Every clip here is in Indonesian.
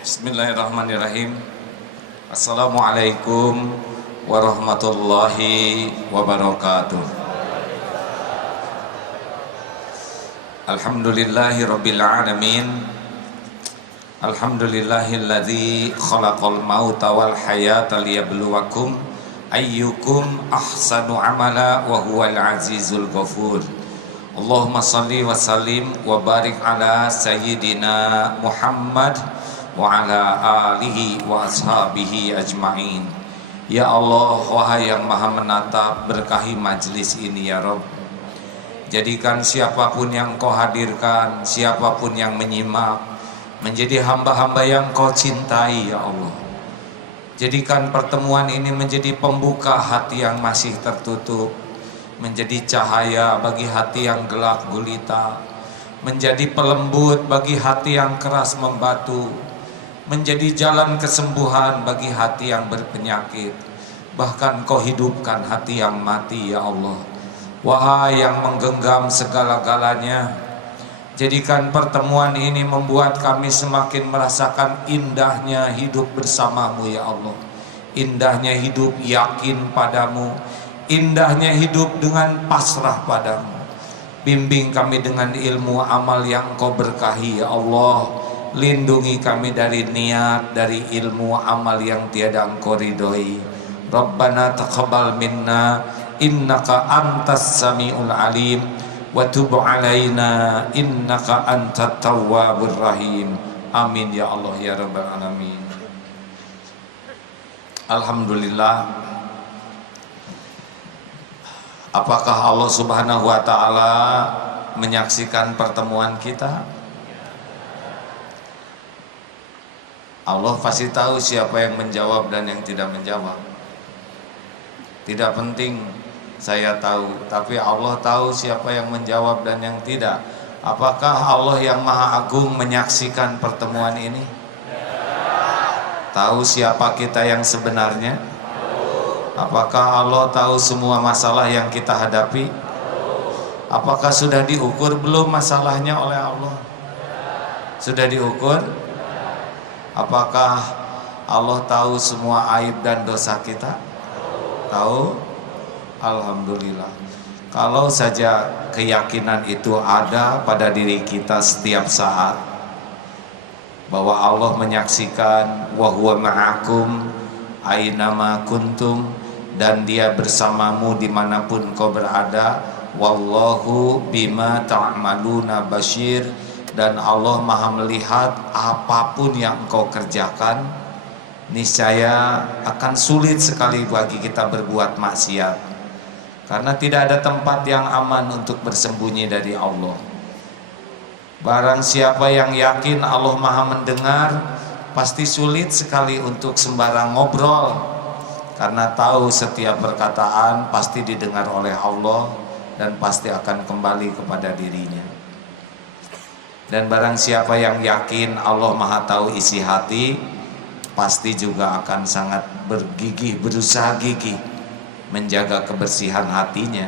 Bismillahirrahmanirrahim. Assalamualaikum warahmatullahi wabarakatuh. Alhamdulillahi rabbil alamin. Alhamdulillahilladzi khalaqal mauta wal hayata liyabluwakum ayyukum ahsanu amala wa huwal azizul ghafur. Allahumma salli wa sallim wa barik ala sayyidina Muhammad wa ala alihi wa ashabihi ajma'in. Ya Allah, wahai yang maha menatap, berkahi majlis ini ya Rabb. Jadikan siapapun yang kau hadirkan, siapapun yang menyimak, menjadi hamba-hamba yang kau cintai ya Allah. Jadikan pertemuan ini menjadi pembuka hati yang masih tertutup, menjadi cahaya bagi hati yang gelap gulita, menjadi pelembut bagi hati yang keras membatu, menjadi jalan kesembuhan bagi hati yang berpenyakit. Bahkan kau hidupkan hati yang mati ya Allah. Wahai yang menggenggam segala-galanya, jadikan pertemuan ini membuat kami semakin merasakan indahnya hidup bersamamu ya Allah. Indahnya hidup yakin padamu, indahnya hidup dengan pasrah padamu. Bimbing kami dengan ilmu amal yang kau berkahi ya Allah. Lindungi kami dari niat, dari ilmu amal yang tiada engkau ridhoi. Rabbana taqabbal minna innaka antas samiul alim wa tub alaina innaka antat tawwabur rahim. Amin ya Allah ya rabbal alamin. Alhamdulillah. Apakah Allah Subhanahu wa taala menyaksikan pertemuan kita? Allah pasti tahu siapa yang menjawab dan yang tidak menjawab. Tidak penting saya tahu, tapi Allah tahu siapa yang menjawab dan yang tidak. Apakah Allah yang Maha Agung menyaksikan pertemuan ini? Tahu siapa kita yang sebenarnya? Apakah Allah tahu semua masalah yang kita hadapi? Apakah sudah diukur belum masalahnya oleh Allah? Sudah diukur? Apakah Allah tahu semua aib dan dosa kita? Tahu? Alhamdulillah. Kalau saja keyakinan itu ada pada diri kita setiap saat, bahwa Allah menyaksikan wa huwa ma'akum ainama kuntum, dan dia bersamamu dimanapun kau berada. Wallahu bima ta'maluna basyir, dan Allah maha melihat apapun yang engkau kerjakan. Niscaya akan sulit sekali bagi kita berbuat maksiat, karena tidak ada tempat yang aman untuk bersembunyi dari Allah. Barang siapa yang yakin Allah maha mendengar, pasti sulit sekali untuk sembarang ngobrol, karena tahu setiap perkataan pasti didengar oleh Allah dan pasti akan kembali kepada dirinya. Dan barang siapa yang yakin Allah maha tahu isi hati, pasti juga akan sangat bergigih, berusaha gigih menjaga kebersihan hatinya,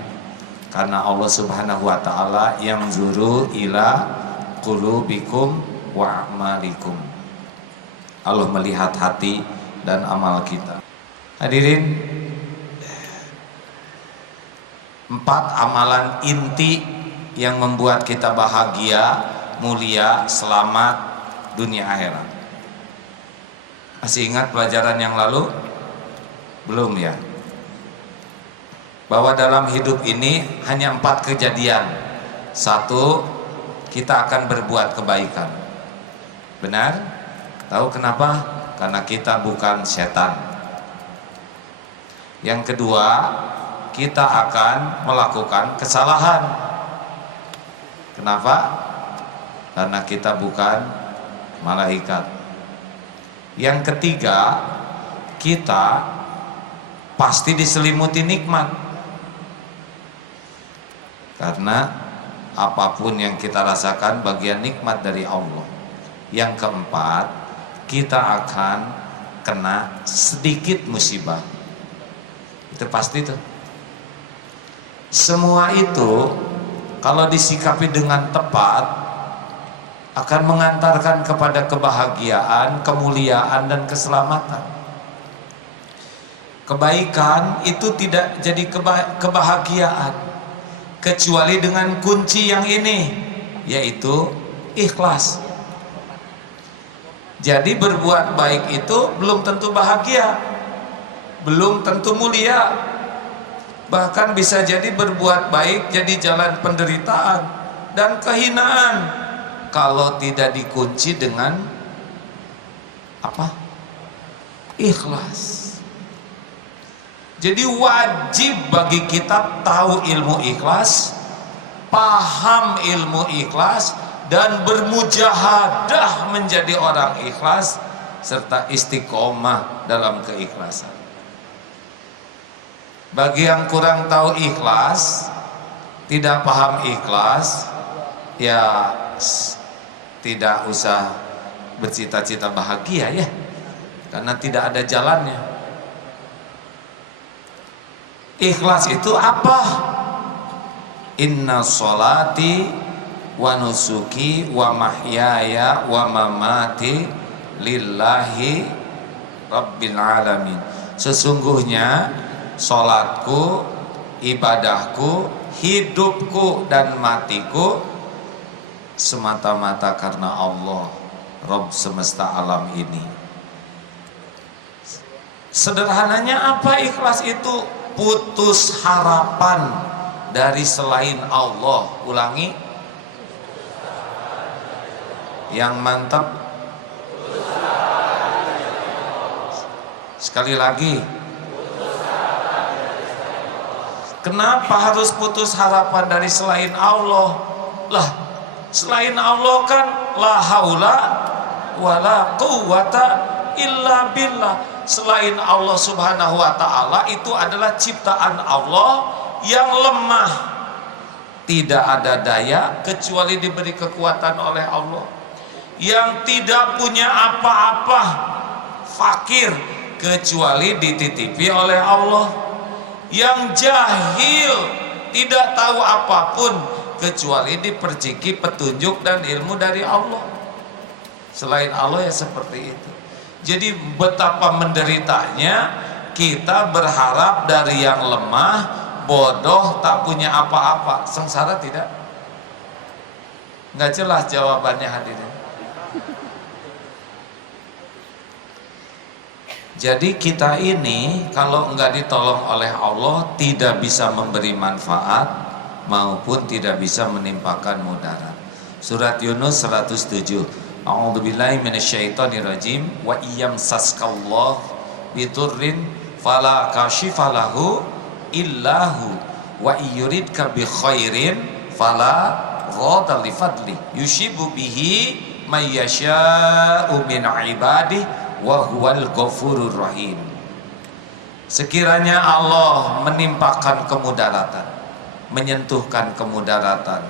karena Allah Subhanahu wa taala yang zuru ila qulubikum wa amalikum. Allah melihat hati dan amal kita. Hadirin, 4 amalan inti yang membuat kita bahagia, mulia, selamat dunia akhirat. Masih ingat pelajaran yang lalu? Belum ya? Bahwa dalam hidup ini hanya 4 kejadian. 1, kita akan berbuat kebaikan. Benar? Tahu kenapa? Karena kita bukan setan. Yang kedua, kita akan melakukan kesalahan. Kenapa? Karena kita bukan malaikat. Yang ketiga, kita pasti diselimuti nikmat, karena apapun yang kita rasakan bagian nikmat dari Allah. Yang keempat, kita akan kena sedikit musibah. Itu pasti tuh. Semua itu kalau disikapi dengan tepat, akan mengantarkan kepada kebahagiaan, kemuliaan, dan keselamatan. Kebaikan itu tidak jadi kebahagiaan kecuali dengan kunci yang ini, yaitu ikhlas. Jadi berbuat baik itu belum tentu bahagia, belum tentu mulia, bahkan bisa jadi berbuat baik jadi jalan penderitaan dan kehinaan kalau tidak dikunci dengan apa? Ikhlas. Jadi wajib bagi kita tahu ilmu ikhlas, paham ilmu ikhlas, dan bermujahadah menjadi orang ikhlas serta istiqomah dalam keikhlasan. Bagi yang kurang tahu ikhlas, tidak paham ikhlas, ya tidak usah bercita-cita bahagia ya, karena tidak ada jalannya. Ikhlas itu apa? Inna sholati wa nusuki wa mahyaya wa mamati lillahi rabbil alamin. Sesungguhnya sholatku, ibadahku, hidupku dan matiku semata-mata karena Allah, Rabb semesta alam ini. Sederhananya apa ikhlas itu? Putus harapan dari selain Allah. Ulangi yang mantap, sekali lagi. Kenapa harus putus harapan dari selain Allah? Lah, selain Allah kan la haula wala quwata illa billah. Selain Allah subhanahu wa ta'ala itu adalah ciptaan Allah yang lemah, tidak ada daya kecuali diberi kekuatan oleh Allah, yang tidak punya apa-apa, fakir kecuali dititipi oleh Allah, yang jahil tidak tahu apapun kecuali diperciki petunjuk dan ilmu dari Allah. Selain Allah ya seperti itu. Jadi betapa menderitanya kita berharap dari yang lemah, bodoh, tak punya apa-apa. Sengsara tidak? Nggak jelas jawabannya hadirin. Jadi kita ini kalau nggak ditolong oleh Allah tidak bisa memberi manfaat maupun tidak bisa menimpakan mudarat. Surat Yunus 107. A'udzubillahi minasyaitonirrajim. Wa iyam saskallah biturrin fala kashifalahu illahu wa iyuridka bi khairin fala ghada li fadli yushibu bihi may yasha'u min ibadihi wa huwal ghafurur rahim. Sekiranya Allah menimpakan kemudaratan, menyentuhkan kemudaratan,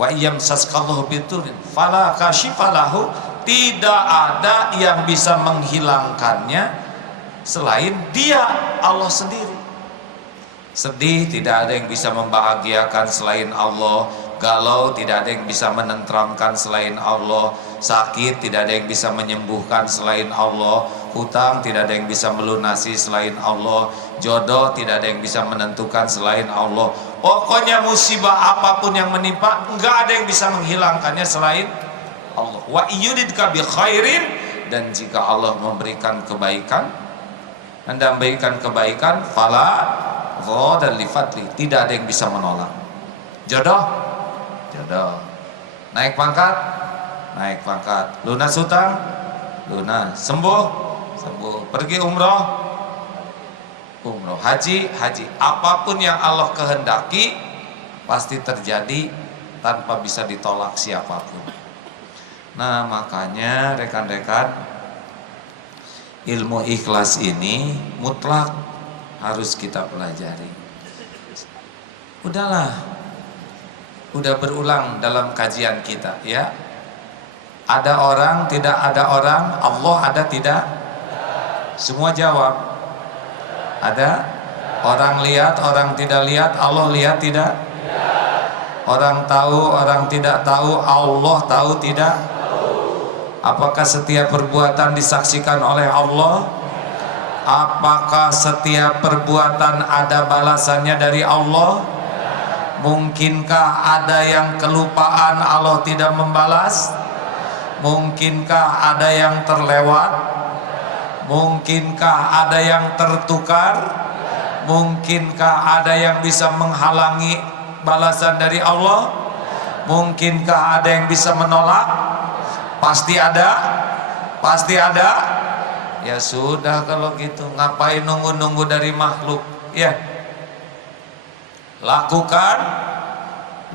wa iyam saskallahu biturrin fala kashifalahu, tidak ada yang bisa menghilangkannya selain Dia, Allah sendiri. Sedih tidak ada yang bisa membahagiakan selain Allah, galau tidak ada yang bisa menenteramkan selain Allah, sakit tidak ada yang bisa menyembuhkan selain Allah, hutang tidak ada yang bisa melunasi selain Allah, jodoh tidak ada yang bisa menentukan selain Allah. Pokoknya musibah apapun yang menimpa, enggak ada yang bisa menghilangkannya selain Allah. Wa iyuridka bi khairin, dan jika Allah memberikan kebaikan, Anda memberikan kebaikan, fala ghada li fadli, tidak ada yang bisa menolak. Jodoh, jodoh. Naik pangkat, naik pangkat. Lunas hutang, lunas. Sembuh, sembuh. Pergi umroh, umroh. Haji, haji. Apapun yang Allah kehendaki pasti terjadi tanpa bisa ditolak siapapun. Nah, makanya rekan-rekan, ilmu ikhlas ini mutlak harus kita pelajari. Udahlah, udah berulang dalam kajian kita ya. Ada orang, tidak ada orang, Allah ada tidak? Semua jawab. Ada? Orang lihat, orang tidak lihat, Allah lihat tidak? Orang tahu, orang tidak tahu, Allah tahu tidak? Apakah setiap perbuatan disaksikan oleh Allah? Apakah setiap perbuatan ada balasannya dari Allah? Mungkinkah ada yang kelupaan Allah tidak membalas? Mungkinkah ada yang terlewat? Mungkinkah ada yang tertukar? Mungkinkah ada yang bisa menghalangi balasan dari Allah? Mungkinkah ada yang bisa menolak? Pasti ada. Pasti ada. Ya sudah kalau gitu, ngapain nunggu-nunggu dari makhluk? Ya, lakukan,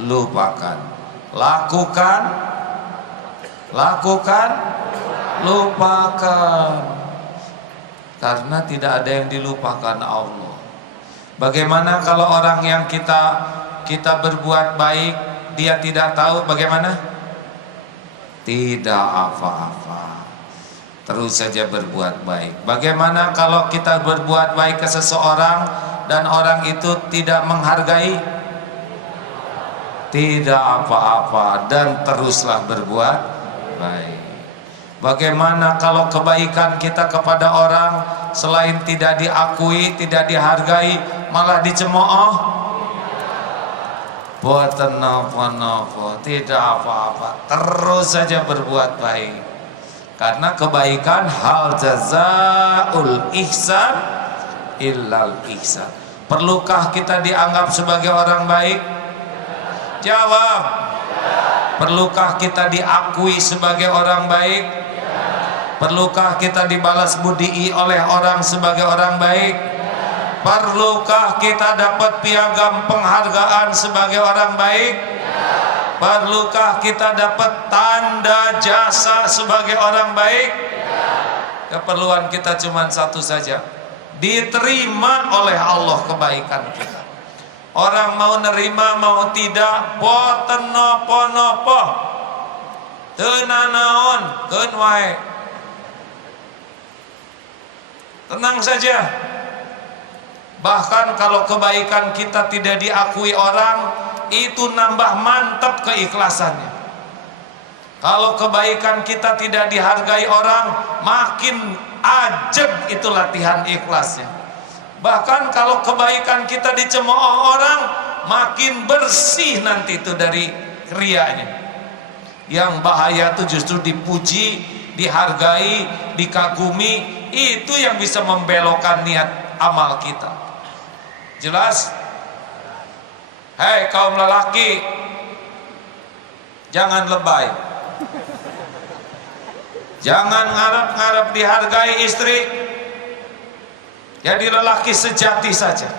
lupakan. Lakukan, lakukan, lupakan. Karena tidak ada yang dilupakan Allah. Bagaimana kalau orang yang kita berbuat baik, dia tidak tahu bagaimana? Tidak apa-apa, terus saja berbuat baik. Bagaimana kalau kita berbuat baik ke seseorang dan orang itu tidak menghargai? Tidak apa-apa, dan teruslah berbuat baik. Bagaimana kalau kebaikan kita kepada orang selain tidak diakui, tidak dihargai, malah dicemooh? Boten napa-napa, tidak apa-apa, terus saja berbuat baik. Karena kebaikan hal jazaul ihsan illal ihsan. Perlukah kita dianggap sebagai orang baik? Jawab. Perlukah kita diakui sebagai orang baik? Perlukah kita dibalas budii oleh orang sebagai orang baik? Perlukah kita dapat piagam penghargaan sebagai orang baik? Perlukah kita dapat tanda jasa sebagai orang baik? Keperluan kita cuma satu saja, diterima oleh Allah kebaikan kita. Orang mau nerima mau tidak, boten nopo-nopo, teu nanaon, keun wae. Tenang saja. Bahkan kalau kebaikan kita tidak diakui orang, itu nambah mantap keikhlasannya. Kalau kebaikan kita tidak dihargai orang, makin ajeb itu latihan ikhlasnya. Bahkan kalau kebaikan kita dicemooh orang, makin bersih nanti itu dari riaknya. Yang bahaya itu justru dipuji, dihargai, dikagumi, itu yang bisa membelokkan niat amal kita. Jelas? Hei kaum lelaki, jangan lebay. Jangan ngarep-ngarep dihargai istri. Jadi lelaki sejati saja.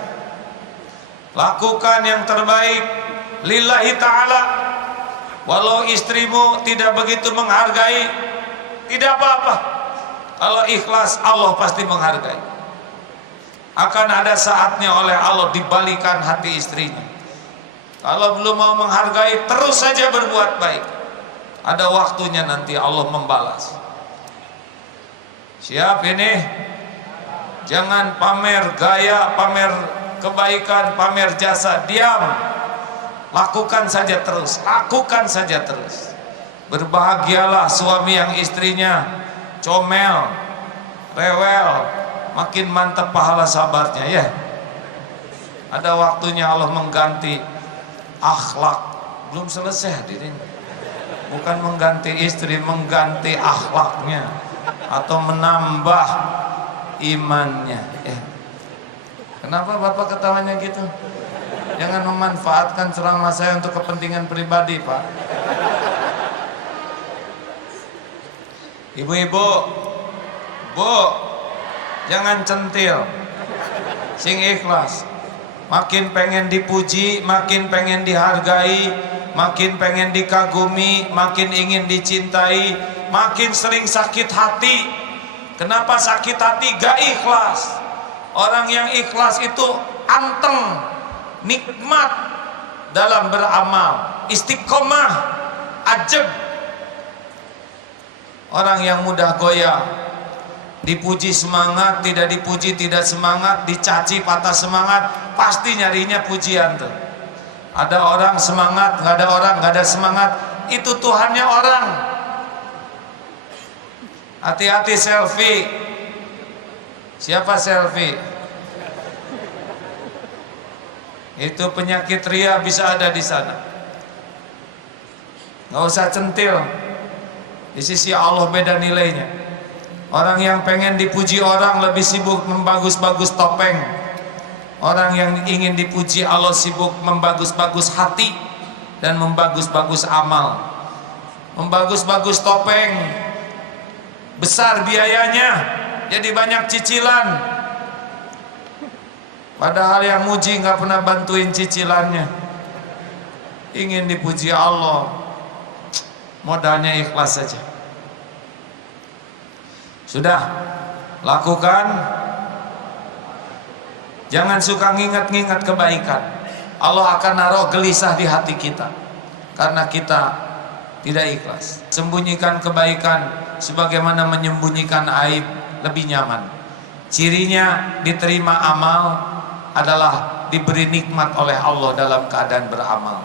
Lakukan yang terbaik lillahi ta'ala. Walau istrimu tidak begitu menghargai, tidak apa-apa. Kalau ikhlas, Allah pasti menghargai. Akan ada saatnya oleh Allah dibalikan hati istrinya. Kalau belum mau menghargai, terus saja berbuat baik. Ada waktunya nanti Allah membalas. Siap ini? Jangan pamer gaya, pamer kebaikan, pamer jasa. Diam. Lakukan saja terus. Lakukan saja terus. Berbahagialah suami yang istrinya comel, rewel, makin mantap pahala sabarnya ya. Ada waktunya Allah mengganti akhlak. Belum selesai hadirin. Bukan mengganti istri, mengganti akhlaknya atau menambah imannya. Kenapa Bapak ketawanya gitu? Jangan memanfaatkan ceramah saya untuk kepentingan pribadi, Pak. Ibu-ibu, Bu, jangan centil, sing ikhlas. Makin pengen dipuji, makin pengen dihargai, makin pengen dikagumi, makin ingin dicintai, makin sering sakit hati. Kenapa sakit hati? Gak ikhlas. Orang yang ikhlas itu anteng, nikmat dalam beramal, istiqomah, ajab. Orang yang mudah goyah, dipuji semangat, tidak dipuji tidak semangat, dicaci patah semangat, pasti nyarinya pujian tuh. Ada orang semangat, nggak ada orang nggak ada semangat. Itu Tuhannya orang. Hati-hati selfie. Siapa selfie? Itu penyakit ria bisa ada di sana. Nggak usah centil. Di sisi Allah beda nilainya. Orang yang pengen dipuji orang lebih sibuk membagus-bagus topeng. Orang yang ingin dipuji Allah sibuk membagus-bagus hati dan membagus-bagus amal. Membagus-bagus topeng besar biayanya, jadi banyak cicilan. Padahal yang muji nggak pernah bantuin cicilannya. Ingin dipuji Allah, modalnya ikhlas saja. Sudah, lakukan. Jangan suka ngingat-ngingat kebaikan. Allah akan naruh gelisah di hati kita karena kita tidak ikhlas. Sembunyikan kebaikan sebagaimana menyembunyikan aib lebih nyaman. Cirinya diterima amal adalah diberi nikmat oleh Allah dalam keadaan beramal.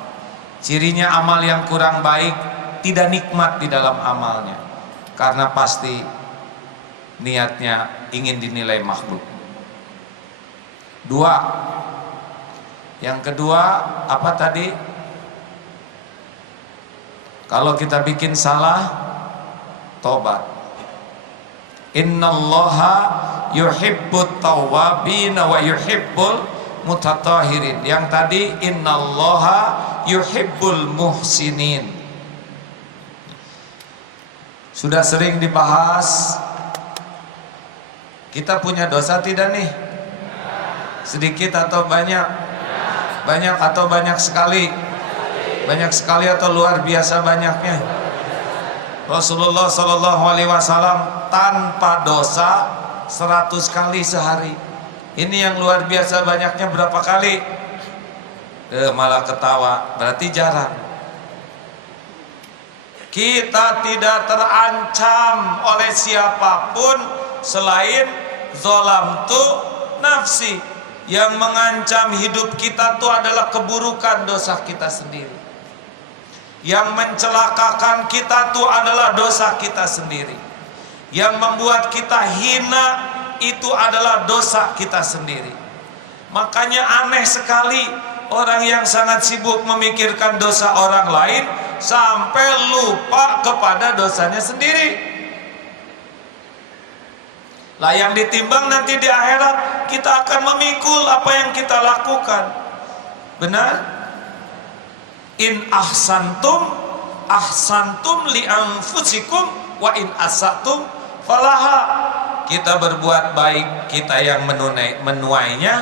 Cirinya amal yang kurang baik tidak nikmat di dalam amalnya, karena pasti niatnya ingin dinilai makhluk. Dua, yang kedua apa tadi? Kalau kita bikin salah, tobat. Innallaha yuhibbut tawwabin wa yuhibbul mutatahhirin. Yang tadi innallaha yuhibbul muhsinin. Sudah sering dibahas. Kita punya dosa tidak nih? Sedikit atau banyak? Banyak atau banyak sekali? Banyak sekali atau luar biasa banyaknya? Rasulullah Shallallahu Alaihi Wasallam tanpa dosa 100 kali sehari. Ini yang luar biasa banyaknya berapa kali? Malah ketawa, berarti jarang. Kita tidak terancam oleh siapapun selain zalamtu nafsi. Yang mengancam hidup kita itu adalah keburukan dosa kita sendiri. Yang mencelakakan kita itu adalah dosa kita sendiri. Yang membuat kita hina itu adalah dosa kita sendiri. Makanya aneh sekali orang yang sangat sibuk memikirkan dosa orang lain sampai lupa kepada dosanya sendiri. Lah yang ditimbang nanti di akhirat, kita akan memikul apa yang kita lakukan. Benar? In ahsantum ahsantum li anfusikum wa in asatum falaha. Kita berbuat baik, kita yang menuainya.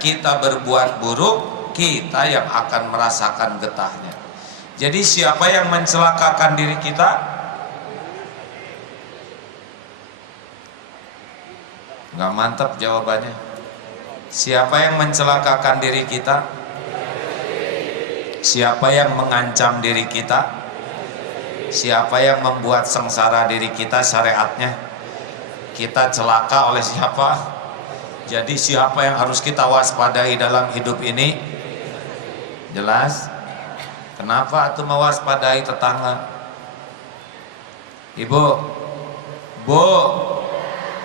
Kita berbuat buruk, kita yang akan merasakan getahnya. Jadi siapa yang mencelakakan diri kita? Nggak mantap jawabannya. Siapa yang mencelakakan diri kita? Siapa yang mengancam diri kita? Siapa yang membuat sengsara diri kita syariatnya? Kita celaka oleh siapa? Jadi siapa yang harus kita waspadai dalam hidup ini? Jelas? Kenapa tuh mewaspadai tetangga? Ibu, Bu,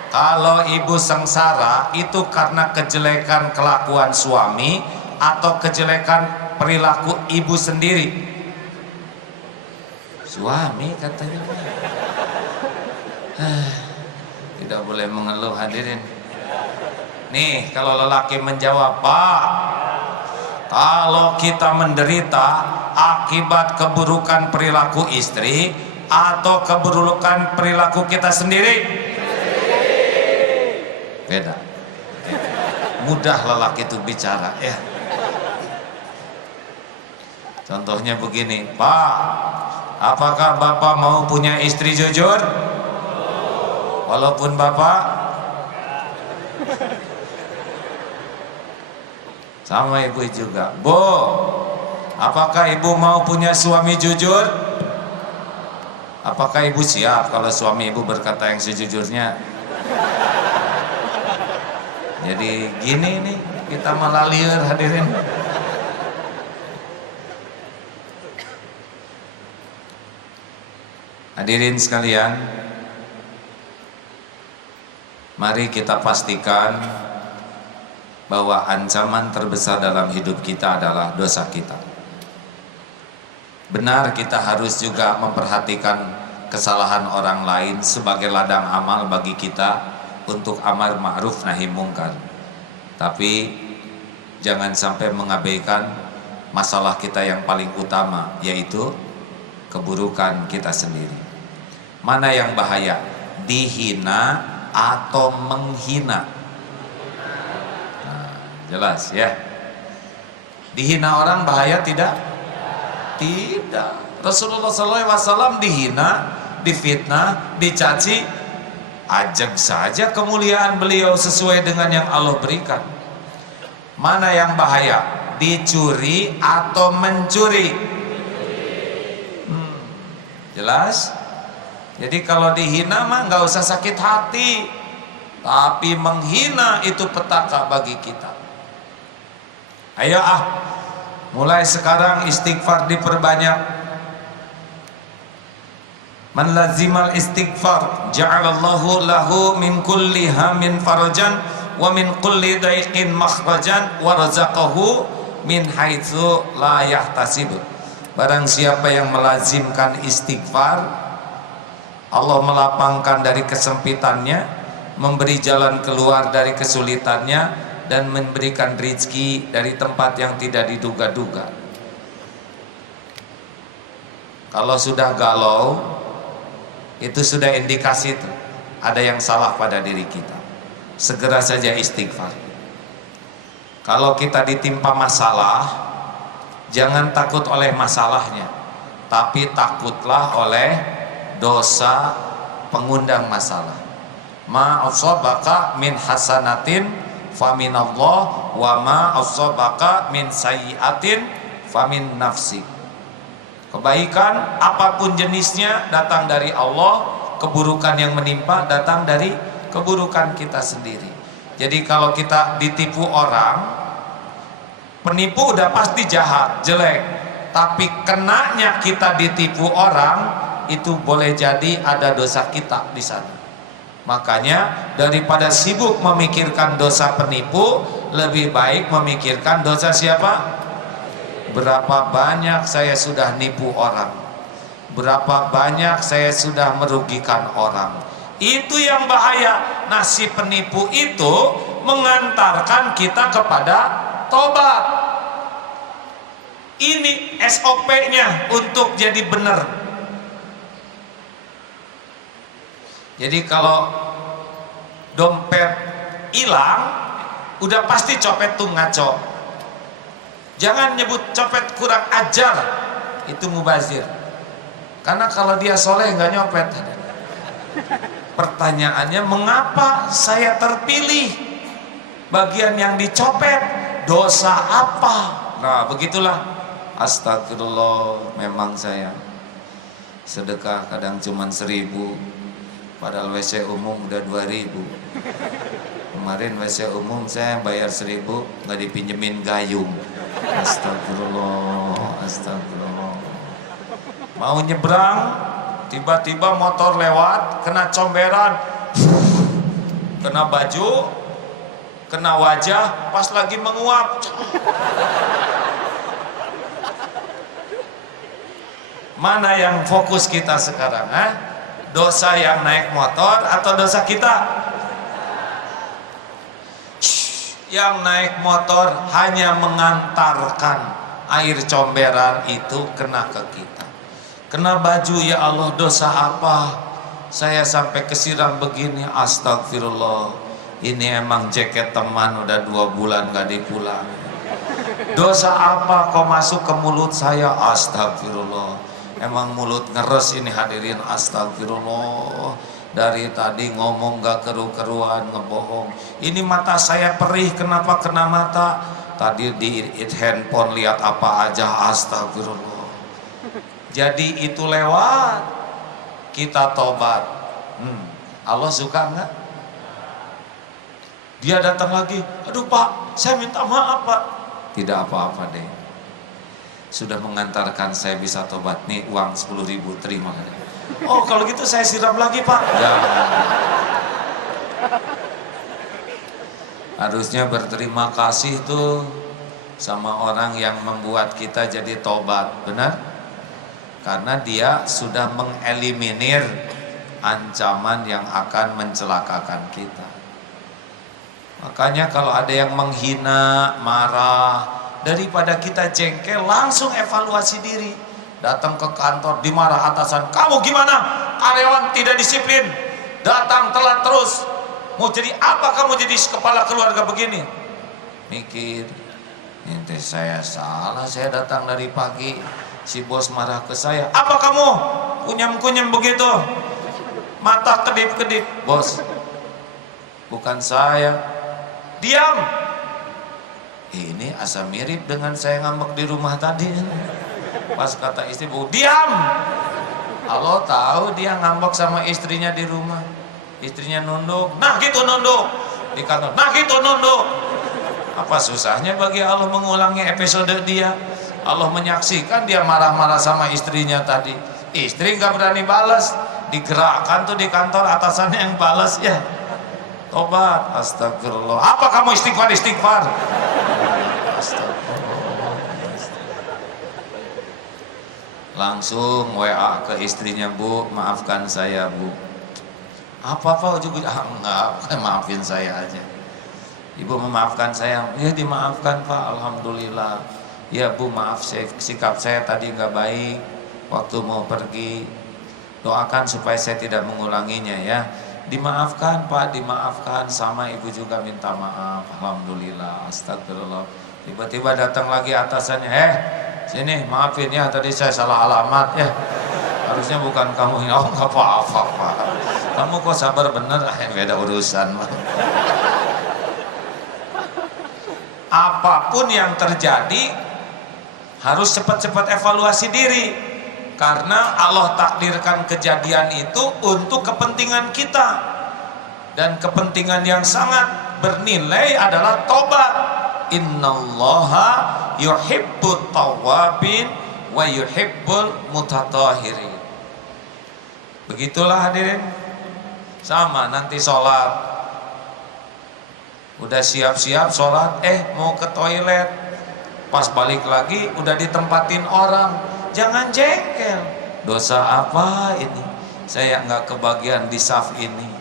kalau ibu sengsara itu karena kejelekan kelakuan suami atau kejelekan perilaku ibu sendiri? Suami katanya. Tidak boleh mengeluh hadirin. Nih kalau lelaki menjawab, Pak, kalau kita menderita akibat keburukan perilaku istri atau keburukan perilaku kita sendiri? Beda. Mudah lelaki itu bicara ya. Contohnya begini, Pak, apakah Bapak mau punya istri jujur? Walaupun Bapak sama ibu juga. Bu, apakah ibu mau punya suami jujur? Apakah ibu siap kalau suami ibu berkata yang sejujurnya? Jadi gini nih, kita malah liar hadirin. Hadirin sekalian, mari kita pastikan bahwa ancaman terbesar dalam hidup kita adalah dosa kita. Benar, kita harus juga memperhatikan kesalahan orang lain sebagai ladang amal bagi kita untuk amar ma'ruf nahi mungkar. Tapi jangan sampai mengabaikan masalah kita yang paling utama, yaitu keburukan kita sendiri. Mana yang bahaya? Dihina atau menghina? Nah, jelas ya. Dihina orang bahaya tidak? Tidak. Rasulullah SAW dihina, difitnah, dicaci, ajak saja kemuliaan beliau sesuai dengan yang Allah berikan. Mana yang bahaya? Dicuri atau mencuri? Jelas? Jadi kalau dihina mah nggak usah sakit hati, tapi menghina itu petaka bagi kita. Ayo mulai sekarang istighfar diperbanyak. Man lazimal istighfar ja'alallahu lahu min kulli hamin farajan wa min kulli daiqin makhrajan wa razaqahu min haitsu la yahtasib. Barang siapa yang melazimkan istighfar, Allah melapangkan dari kesempitannya, memberi jalan keluar dari kesulitannya, dan memberikan rezeki dari tempat yang tidak diduga-duga. Kalau sudah galau, itu sudah indikasi tuh, ada yang salah pada diri kita. Segera saja istighfar. Kalau kita ditimpa masalah, jangan takut oleh masalahnya, tapi takutlah oleh dosa pengundang masalah. Ma asabaka min hasanatin faminallah wa ma asabaka min sayyiatin famin nafsik. Kebaikan apapun jenisnya datang dari Allah, keburukan yang menimpa datang dari keburukan kita sendiri. Jadi kalau kita ditipu orang, penipu udah pasti jahat, jelek, tapi kenanya kita ditipu orang, itu boleh jadi ada dosa kita di sana. Makanya daripada sibuk memikirkan dosa penipu, lebih baik memikirkan dosa siapa? Berapa banyak saya sudah nipu orang, berapa banyak saya sudah merugikan orang. Itu yang bahaya. Nah, si penipu itu mengantarkan kita kepada tobat. Ini SOP-nya untuk jadi benar. Jadi kalau dompet hilang, udah pasti copet tuh ngaco. Jangan nyebut copet kurang ajar, itu mubazir. Karena kalau dia soleh nggak nyopet. Pertanyaannya, mengapa saya terpilih bagian yang dicopet? Dosa apa? Nah, begitulah. Astagfirullah, memang saya sedekah kadang cuma 1.000. Padahal WC umum udah 2.000. Kemarin WC umum saya bayar 1.000, nggak dipinjemin gayung. Astagfirullah, astagfirullah. Mau nyebrang, tiba-tiba motor lewat, kena comberan, kena baju, kena wajah, pas lagi menguap. Mana yang fokus kita sekarang? Dosa yang naik motor atau dosa kita? Yang naik motor hanya mengantarkan air comberan itu kena ke kita. Kena baju, ya Allah, dosa apa? Saya sampai kesiram begini, astagfirullah. Ini emang jaket teman udah 2 bulan gak dipulang. Dosa apa kok masuk ke mulut saya? Astagfirullah. Emang mulut ngeres ini, hadirin, astagfirullah. Dari tadi ngomong gak keru-keruan, ngebohong. Ini mata saya perih, kenapa kena mata? Tadi di handphone lihat apa aja, astagfirullah. Jadi itu lewat, kita tobat. Allah suka enggak? Dia datang lagi, aduh Pak, saya minta maaf Pak. Tidak apa-apa deh. Sudah mengantarkan saya bisa tobat, nih uang 10.000, terima. Oh kalau gitu saya siram lagi Pak. Jangan. Harusnya berterima kasih tuh sama orang yang membuat kita jadi tobat, benar? Karena dia sudah mengeliminir ancaman yang akan mencelakakan kita. Makanya kalau ada yang menghina, marah, daripada kita jengkel, langsung evaluasi diri. Datang ke kantor dimarah atasan, kamu gimana? Karyawan tidak disiplin, datang telat terus. Mau jadi apa kamu jadi kepala keluarga begini? Mikir, ini saya salah, saya datang dari pagi, si bos marah ke saya. Apa kamu kunyam-kunyam begitu? Mata kedip-kedip. Bos, bukan saya. Diam. Ini asa mirip dengan saya ngambek di rumah tadi. Pas kata istri, bu, diam. Allah tahu dia ngambek sama istrinya di rumah. Istrinya nunduk, nah gitu nunduk. Di kantor, nah gitu nunduk. Apa susahnya bagi Allah mengulangi episode dia? Allah menyaksikan dia marah-marah sama istrinya tadi. Istri nggak berani balas, digerakkan tuh di kantor atasannya yang balas ya. Tobat, astagfirullah. Apa kamu istighfar? Astagfirullah. Langsung WA ke istrinya, bu, maafkan saya bu. Apa-apa juga enggak, maafin saya aja. Ibu memaafkan saya, ya dimaafkan Pak, alhamdulillah. Ya bu, maaf sikap saya tadi nggak baik waktu mau pergi. Doakan supaya saya tidak mengulanginya ya. Dimaafkan Pak, dimaafkan. Sama ibu juga minta maaf, alhamdulillah, astagfirullah. Tiba-tiba datang lagi atasannya, sini maafin ya, tadi saya salah alamat ya. Harusnya bukan kamu ini. Oh nggak apa-apa Pak, kamu kok sabar bener. Beda urusan. Apapun yang terjadi harus cepat-cepat evaluasi diri, karena Allah takdirkan kejadian itu untuk kepentingan kita, dan kepentingan yang sangat bernilai adalah tobat. Innallaha yuhibbut tawwabin wa yuhibbul mutatahhirin. Begitulah hadirin. Sama nanti sholat, udah siap-siap sholat, mau ke toilet, pas balik lagi udah ditempatin orang. Jangan jengkel. Dosa apa ini? Saya nggak kebagian di saf ini.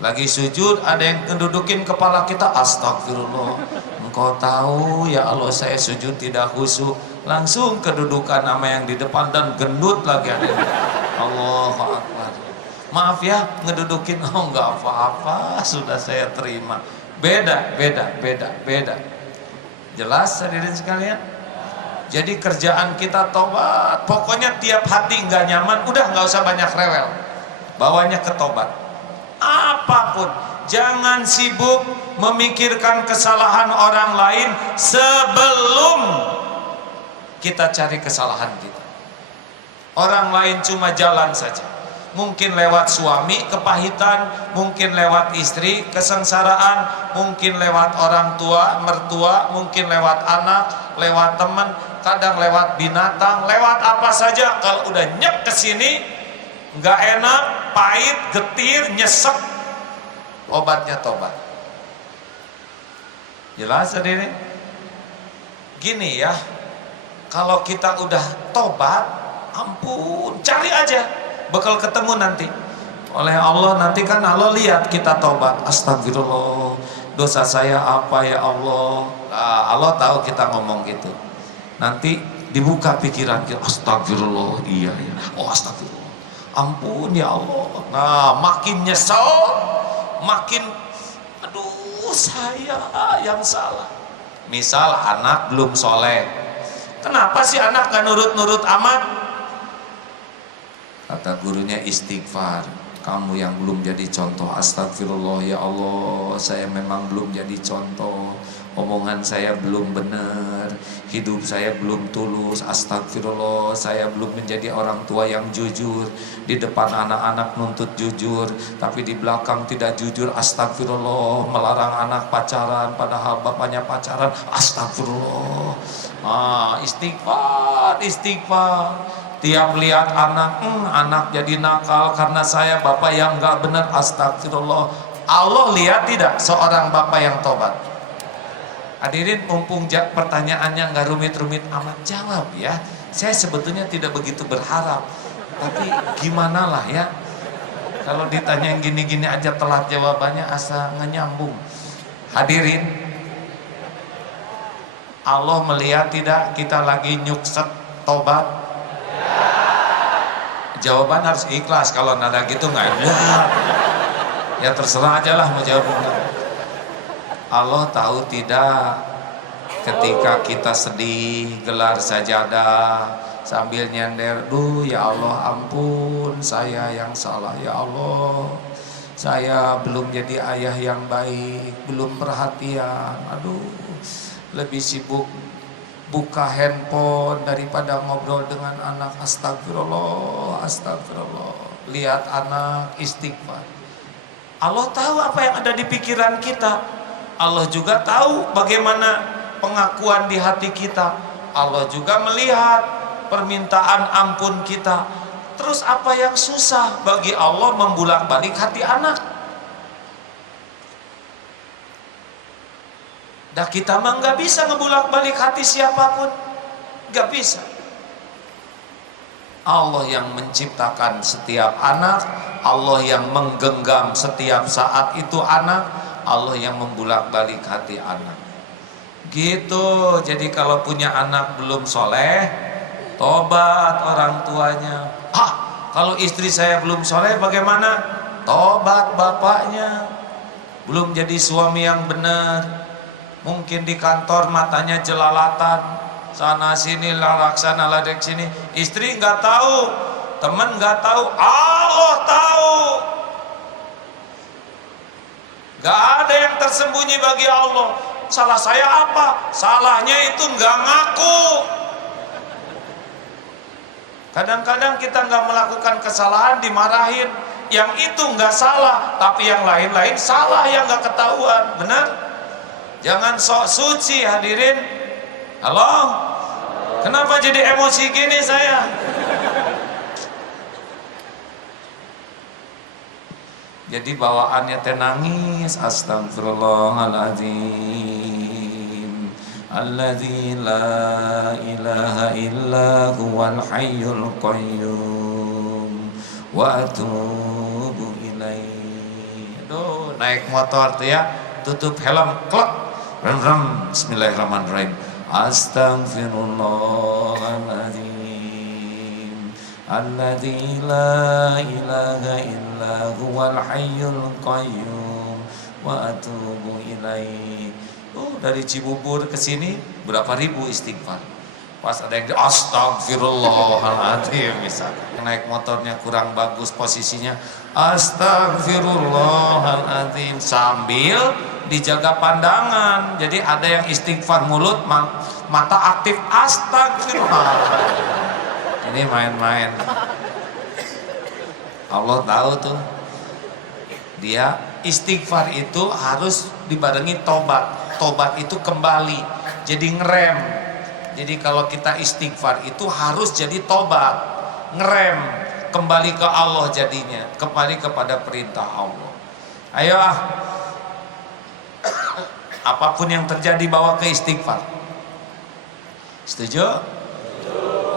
Lagi sujud ada yang kedudukin kepala kita. Astagfirullah. Engkau tahu ya Allah saya sujud tidak khusyuk. Langsung kedudukan sama yang di depan dan gendut lagi ada. Allahu Akbar. Maaf ya ngedudukin. Oh nggak apa-apa, sudah saya terima. Beda. Jelas hadirin sekalian? Jadi kerjaan kita tobat. Pokoknya tiap hati nggak nyaman, udah nggak usah banyak rewel, bawanya ke tobat. Apapun, jangan sibuk memikirkan kesalahan orang lain sebelum kita cari kesalahan kita. Orang lain cuma jalan saja. Mungkin lewat suami kepahitan, mungkin lewat istri kesengsaraan, mungkin lewat orang tua, mertua, mungkin lewat anak, lewat teman, kadang lewat binatang, lewat apa saja. Kalau udah nyep ke sini, nggak enak, pahit, getir, nyesek, obatnya tobat. Jelas hadirin? Gini ya, kalau kita udah tobat, ampun, cari aja. Bakal ketemu nanti oleh Allah. Nanti kan Allah lihat kita tobat. Astagfirullah, dosa saya apa ya Allah. Allah tahu kita ngomong gitu. Nanti dibuka pikiran kita. Astagfirullah, iya. Oh astagfirullah, ampun ya Allah. Nah makin nyesel, makin aduh saya yang salah. Misal anak belum soleh, kenapa sih anak gak nurut-nurut amat? Kata gurunya, istighfar. Kamu yang belum jadi contoh. Astagfirullah ya Allah, saya memang belum jadi contoh. Omongan saya belum benar, hidup saya belum tulus. Astagfirullah, saya belum menjadi orang tua yang jujur. Di depan anak-anak nuntut jujur, tapi di belakang tidak jujur. Astagfirullah, melarang anak pacaran padahal bapaknya pacaran. Astagfirullah. Istighfar. Tiap lihat anak, anak jadi nakal karena saya bapak yang nggak benar, astagfirullah. Allah lihat tidak seorang bapak yang tobat? Hadirin, mumpung pertanyaannya nggak rumit-rumit amat, jawab ya. Saya sebetulnya tidak begitu berharap, tapi gimana lah ya. Kalau ditanya yang gini-gini aja telat jawabannya, asa ngenyambung. Hadirin, Allah melihat tidak kita lagi nyukset tobat? Jawaban harus ikhlas. Kalau nada gitu nggak ada, ya terserah aja lah mau jawab. Allah tahu tidak ketika kita sedih gelar sajadah sambil nyender, duh ya Allah ampun saya yang salah ya Allah, saya belum jadi ayah yang baik, belum perhatian, aduh lebih sibuk buka handphone daripada ngobrol dengan anak, astagfirullah, astagfirullah. Lihat anak, istighfar. Allah tahu apa yang ada di pikiran kita. Allah juga tahu bagaimana pengakuan di hati kita. Allah juga melihat permintaan ampun kita. Terus apa yang susah bagi Allah membulak-balik hati anak? Dah kita mah nggak bisa ngebulak-balik hati siapapun, nggak bisa. Allah yang menciptakan setiap anak, Allah yang menggenggam setiap saat itu anak, Allah yang membulak-balik hati anak. Gitu. Jadi kalau punya anak belum soleh, tobat orang tuanya. Kalau istri saya belum soleh bagaimana? Tobat bapaknya. Belum jadi suami yang benar. Mungkin di kantor matanya jelalatan, sana sini laksana ladek sini. Istri nggak tahu, teman nggak tahu, Allah tahu. Nggak ada yang tersembunyi bagi Allah. Salah saya apa? Salahnya itu nggak ngaku. Kadang-kadang kita nggak melakukan kesalahan dimarahin. Yang itu nggak salah, tapi yang lain-lain salah yang nggak ketahuan. Benar? Jangan sok suci hadirin. Halo? Kenapa jadi emosi gini saya? Jadi bawaannya teh nangis. Astagfirullahaladzim. Alladzi la ilaha illa huwal hayyul qayyum wa atubu ilaihi. Aduh, naik motor tuh ya, tutup helm, klek. Bismillahirrahmanirrahim. Astaghfirullahaladzim. Alladzi la ilaha illa huwal hayyul qayyum wa atubu ilaihi. Dari Cibubur ke sini berapa ribu istighfar. Pas ada yang astagfirullahaladzim misalnya, naik motornya kurang bagus posisinya, astagfirullahaladzim, sambil dijaga pandangan. Jadi ada yang istighfar mulut, mata aktif astagfirullah. Ini main-main. Allah tahu tuh. Dia istighfar itu harus dibarengi tobat. Tobat itu kembali, jadi ngerem. Jadi kalau kita istighfar itu harus jadi tobat, ngerem, kembali ke Allah jadinya, kembali kepada perintah Allah. Ayo apapun yang terjadi bawa ke istighfar. Setuju?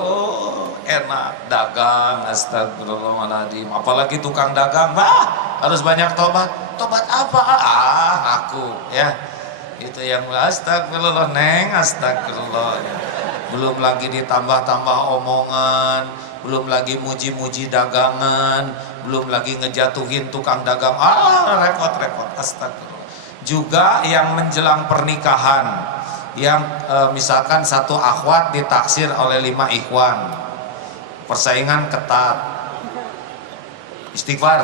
Oh, enak dagang, astagfirullahaladzim. Apalagi tukang dagang, harus banyak tobat. Tobat apa? Aku ya. Itu yang astagfirullah neng, astagfirullah. Belum lagi ditambah-tambah omongan, belum lagi muji-muji dagangan, belum lagi ngejatuhin tukang dagang. Repot-repot, astagfirullah. Juga yang menjelang pernikahan, yang misalkan satu akhwat ditaksir oleh 5 ikhwan, persaingan ketat, istighfar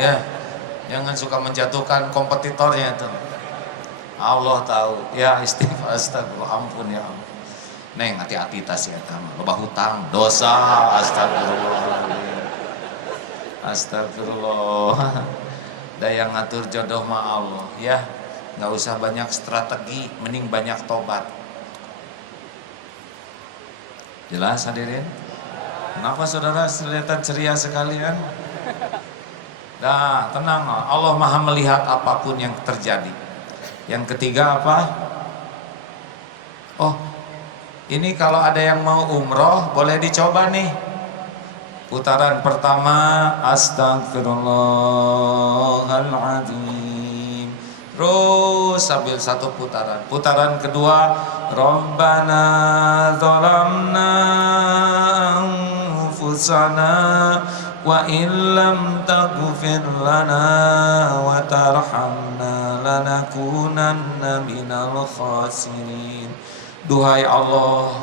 ya, jangan suka menjatuhkan kompetitornya itu. Allah tahu ya, istighfar, astagfirullah, ampun ya ampun. Neng hati-hati tas ya, loba hutang dosa, astagfirullah, astagfirullah. Daya ngatur jodoh mah Allah ya, nggak usah banyak strategi, mending banyak tobat. Jelas hadirin? Kenapa saudara kelihatan ceria sekalian? Nah, tenang, Allah Maha melihat apapun yang terjadi. Yang ketiga apa? Oh, ini kalau ada yang mau umroh boleh dicoba nih. Putaran pertama, astagfirullahaladzim. Terus sambil satu putaran. Putaran kedua, Rabbana zalamna anfusana wa illam taghfir lana wa tarhamna lanakunanna minal khasirin. Duhai Allah,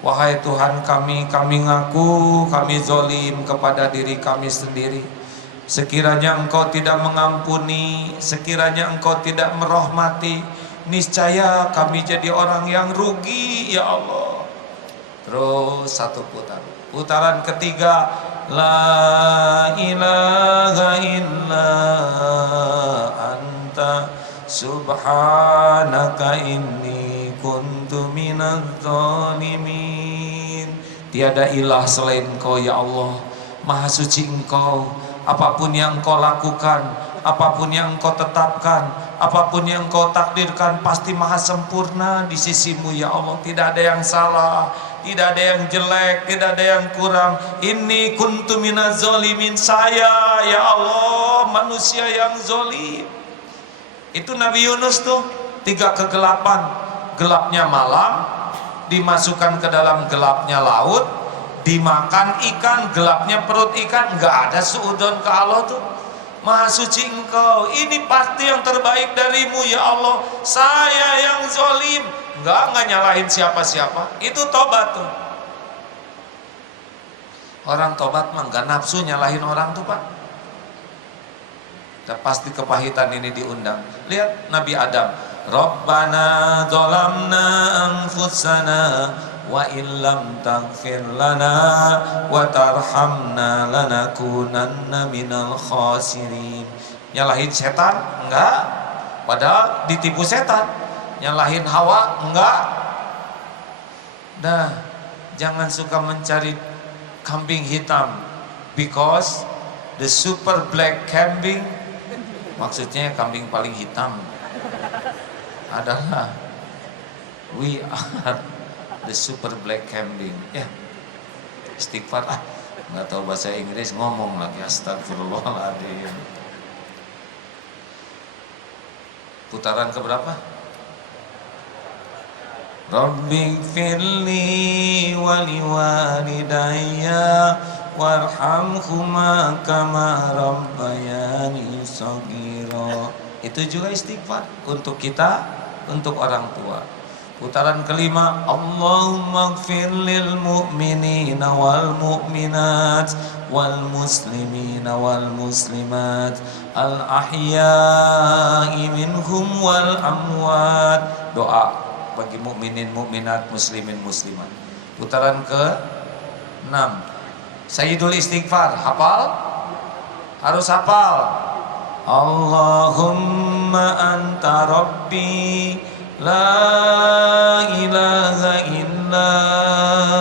wahai Tuhan kami ngaku kami zolim kepada diri kami sendiri. Sekiranya Engkau tidak mengampuni, sekiranya Engkau tidak merahmati, niscaya kami jadi orang yang rugi ya Allah. Terus satu putaran. Putaran ketiga, la ilaha illa anta subhanaka inni kuntu minadz zalimin. Tiada ilah selain Engkau ya Allah, Maha suci Engkau. Apapun yang Engkau lakukan, apapun yang Engkau tetapkan, apapun yang Engkau takdirkan pasti maha sempurna di sisimu ya Allah. Tidak ada yang salah, tidak ada yang jelek, tidak ada yang kurang. Inni kuntu minaz zalimin. Saya ya Allah manusia yang zolim. Itu Nabi Yunus tuh 3 kegelapan. Gelapnya malam, dimasukkan ke dalam gelapnya laut, dimakan ikan, gelapnya perut ikan. Nggak ada suudon ke Allah tuh. Maha suci Engkau, ini pasti yang terbaik darimu ya Allah. Saya yang zolim. Nggak nyalahin siapa-siapa. Itu tobat tuh. Orang tobat mah nggak nafsu nyalahin orang tuh Pak. Dan pasti kepahitan ini diundang. Lihat Nabi Adam, Rabbana zalamna anfusana wa illam taghfir lana wa tarhamna lanakunanna minal khasirin. Nyalahin setan? Enggak. Padahal ditipu setan. Nyalahin Hawa? Enggak. Nah, jangan suka mencari kambing hitam, because the super black kambing, maksudnya kambing paling hitam adalah we are the super black kambing. Ya, istighfar nggak tahu bahasa Inggris, ngomong lagi astagfirullahaladzim. Putaran keberapa? Rabbighfirli wa liwalidayya warhamhuma kama rabbayani shaghira. Itu juga istighfar untuk kita, untuk orang tua. Putaran kelima, Allahumma ighfir lil mu'minina wal mu'minat wal muslimina wal muslimat al ahya'i minhum wal amwat. Doa bagi mukminin mukminat, muslimin muslimat. Putaran ke-6, Sayyidul Istighfar. Hafal? Harus hafal. Allahumma anta rabbi la ilaha illa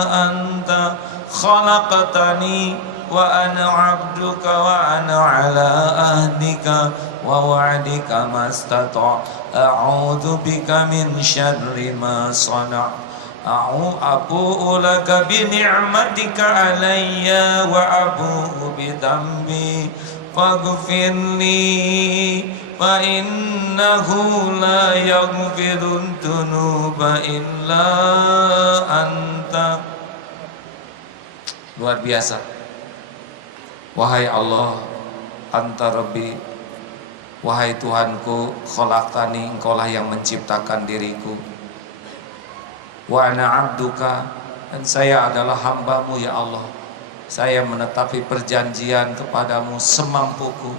anta khalaqtani wa ana abduka wa ana ala ahdika wa wa'dika mastata' a'udzu bika min syarri ma sana' abu'u laka bi ni'matika alayya wa abu'u bi dhanbi faghfirli fa innahu la yaghfirud dzunuba illa anta. Luar biasa. Wahai Allah, anta rabbi, wahai Tuhanku, khalaqtani, Engkaulah yang menciptakan diriku, wa ana abduka, dan saya adalah hambamu ya Allah. Saya menetapi perjanjian kepadamu semampuku.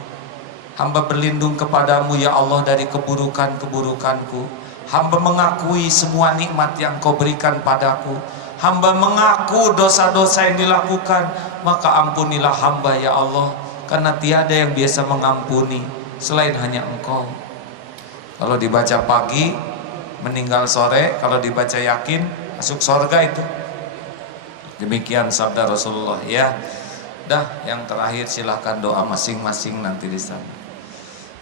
Hamba berlindung kepadamu ya Allah dari keburukan-keburukanku. Hamba mengakui semua nikmat yang Kau berikan padaku. Hamba mengaku dosa-dosa yang dilakukan, maka ampunilah hamba ya Allah, karena tiada yang biasa mengampuni selain hanya Engkau. Kalau dibaca pagi, meninggal sore. Kalau dibaca yakin, masuk surga itu. Demikian sabda Rasulullah ya. Dah, yang terakhir silahkan doa masing-masing nanti di sana.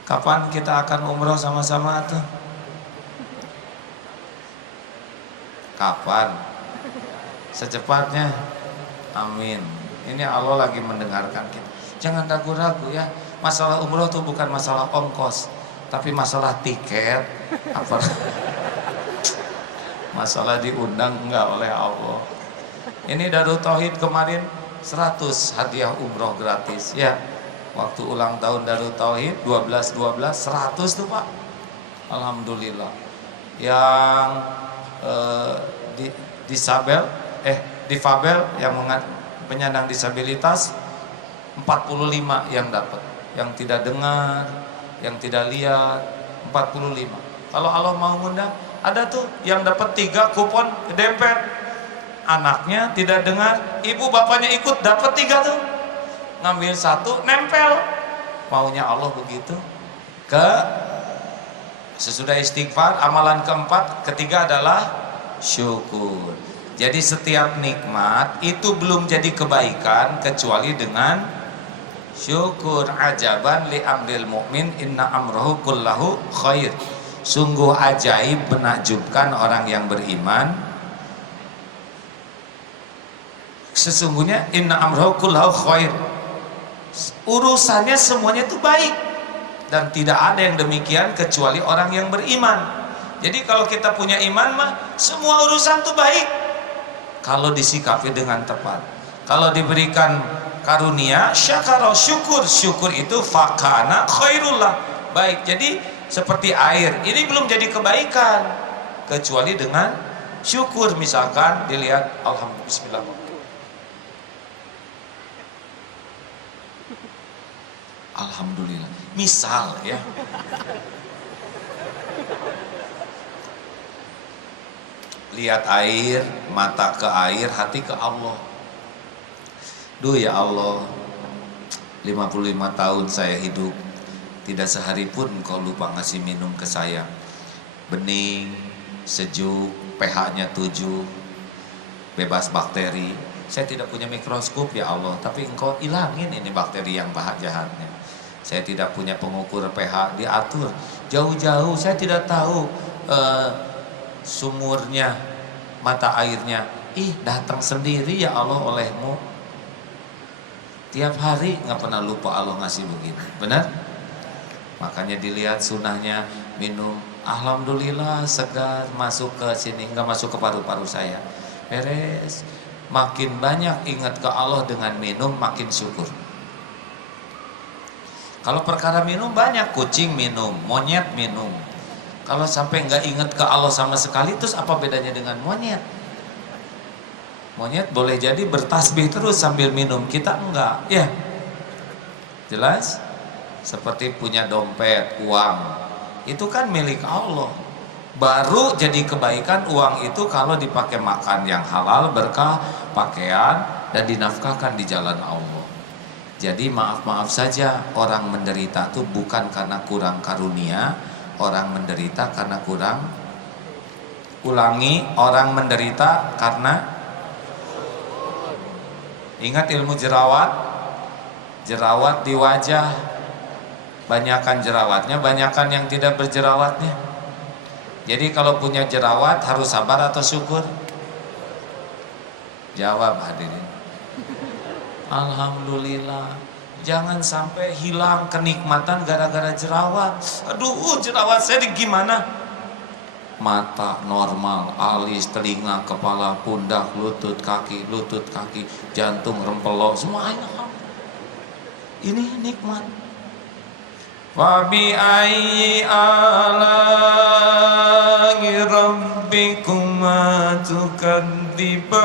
Kapan kita akan umroh sama-sama tuh? Kapan? Secepatnya. Amin. Ini Allah lagi mendengarkan kita. Jangan ragu-ragu ya. Masalah umroh tuh bukan masalah ongkos, tapi masalah tiket. Apa? Masalah diundang enggak oleh Allah. Ini Darut Tauhid kemarin 100 hadiah umroh gratis ya. Waktu ulang tahun Darut Tauhid 12-12 100 tuh Pak. Alhamdulillah. Yang difabel yang penyandang disabilitas 45 yang dapat. Yang tidak dengar, yang tidak lihat 45. Kalau Allah mau ngundang, ada tuh yang dapat 3 kupon dempet. Anaknya tidak dengar, ibu bapaknya ikut dapat 3 tuh, ngambil 1 nempel. Maunya Allah begitu. Sesudah istighfar, amalan keempat, ketiga adalah syukur. Jadi setiap nikmat itu belum jadi kebaikan kecuali dengan syukur. Ajaban li amril mu'min inna amrahu kullahu khair. Sungguh ajaib, menakjubkan orang yang beriman. Sesungguhnya inna amrahu kullahu khair, urusannya semuanya itu baik, dan tidak ada yang demikian kecuali orang yang beriman. Jadi kalau kita punya iman mah semua urusan itu baik kalau disikapi dengan tepat. Kalau diberikan karunia, syakara, syukur itu fakana khairullah, baik. Jadi seperti air, ini belum jadi kebaikan kecuali dengan syukur. Misalkan dilihat, alhamdulillah, bismillah, alhamdulillah. Misal ya, lihat air, mata ke air, hati ke Allah. Duh ya Allah, 55 tahun saya hidup, tidak sehari pun Engkau lupa ngasih minum ke saya. Bening, sejuk, pH-nya 7, bebas bakteri. Saya tidak punya mikroskop ya Allah, tapi Engkau ilangin ini bakteri yang jahatnya. Saya tidak punya pengukur pH, diatur jauh-jauh. Saya tidak tahu sumurnya, mata airnya. Datang sendiri ya Allah olehmu. Tiap hari nggak pernah lupa Allah ngasih begini. Benar? Makanya dilihat sunahnya, minum. Alhamdulillah segar, masuk ke sini, nggak masuk ke paru-paru saya. Beres. Makin banyak ingat ke Allah dengan minum, makin syukur. Kalau perkara minum banyak, kucing minum, monyet minum. Kalau sampai nggak ingat ke Allah sama sekali, terus apa bedanya dengan monyet? Monyet boleh jadi bertasbih terus sambil minum, kita enggak, ya. Jelas? Seperti punya dompet, uang, itu kan milik Allah. Baru jadi kebaikan uang itu kalau dipakai makan yang halal, berkah, pakaian, dan dinafkahkan di jalan Allah. Jadi maaf-maaf saja, orang menderita itu bukan karena kurang karunia, orang menderita karena kurang. Ulangi, orang menderita karena, ingat ilmu jerawat, jerawat di wajah, banyakan jerawatnya, banyakan yang tidak berjerawatnya. Jadi kalau punya jerawat harus sabar atau syukur? Jawab hadirin. Alhamdulillah. Jangan sampai hilang kenikmatan gara-gara jerawat. Aduh, jerawat saya gimana? Mata normal, alis, telinga, kepala, pundak, lutut, kaki, jantung, rempelok, semua enak. Ini nikmat. Wa bi ayyi ala'i rabbikuma tukadziban.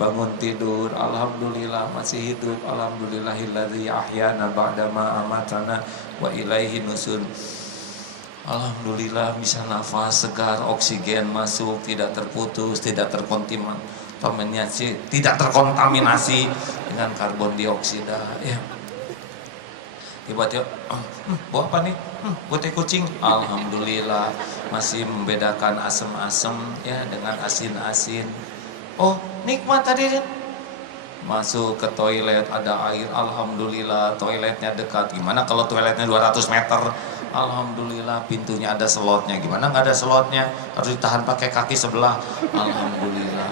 Bangun tidur, alhamdulillah masih hidup, alhamdulillahilladzi ahyana ba'dama amatana wa ilaihi nusur. Alhamdulillah bisa nafas segar, oksigen masuk, tidak terputus, tidak terkontaminasi, tidak terkontaminasi dengan karbon dioksida. Ya. Tiba-tiba, buah apa nih? Buat teh kucing. Alhamdulillah masih membedakan asam-asam ya dengan asin-asin. Oh, nikmat tadi. Masuk ke toilet ada air, alhamdulillah toiletnya dekat. Gimana kalau toiletnya 200 meter? Alhamdulillah pintunya ada slotnya. Gimana nggak ada slotnya? Harus ditahan pakai kaki sebelah. Alhamdulillah.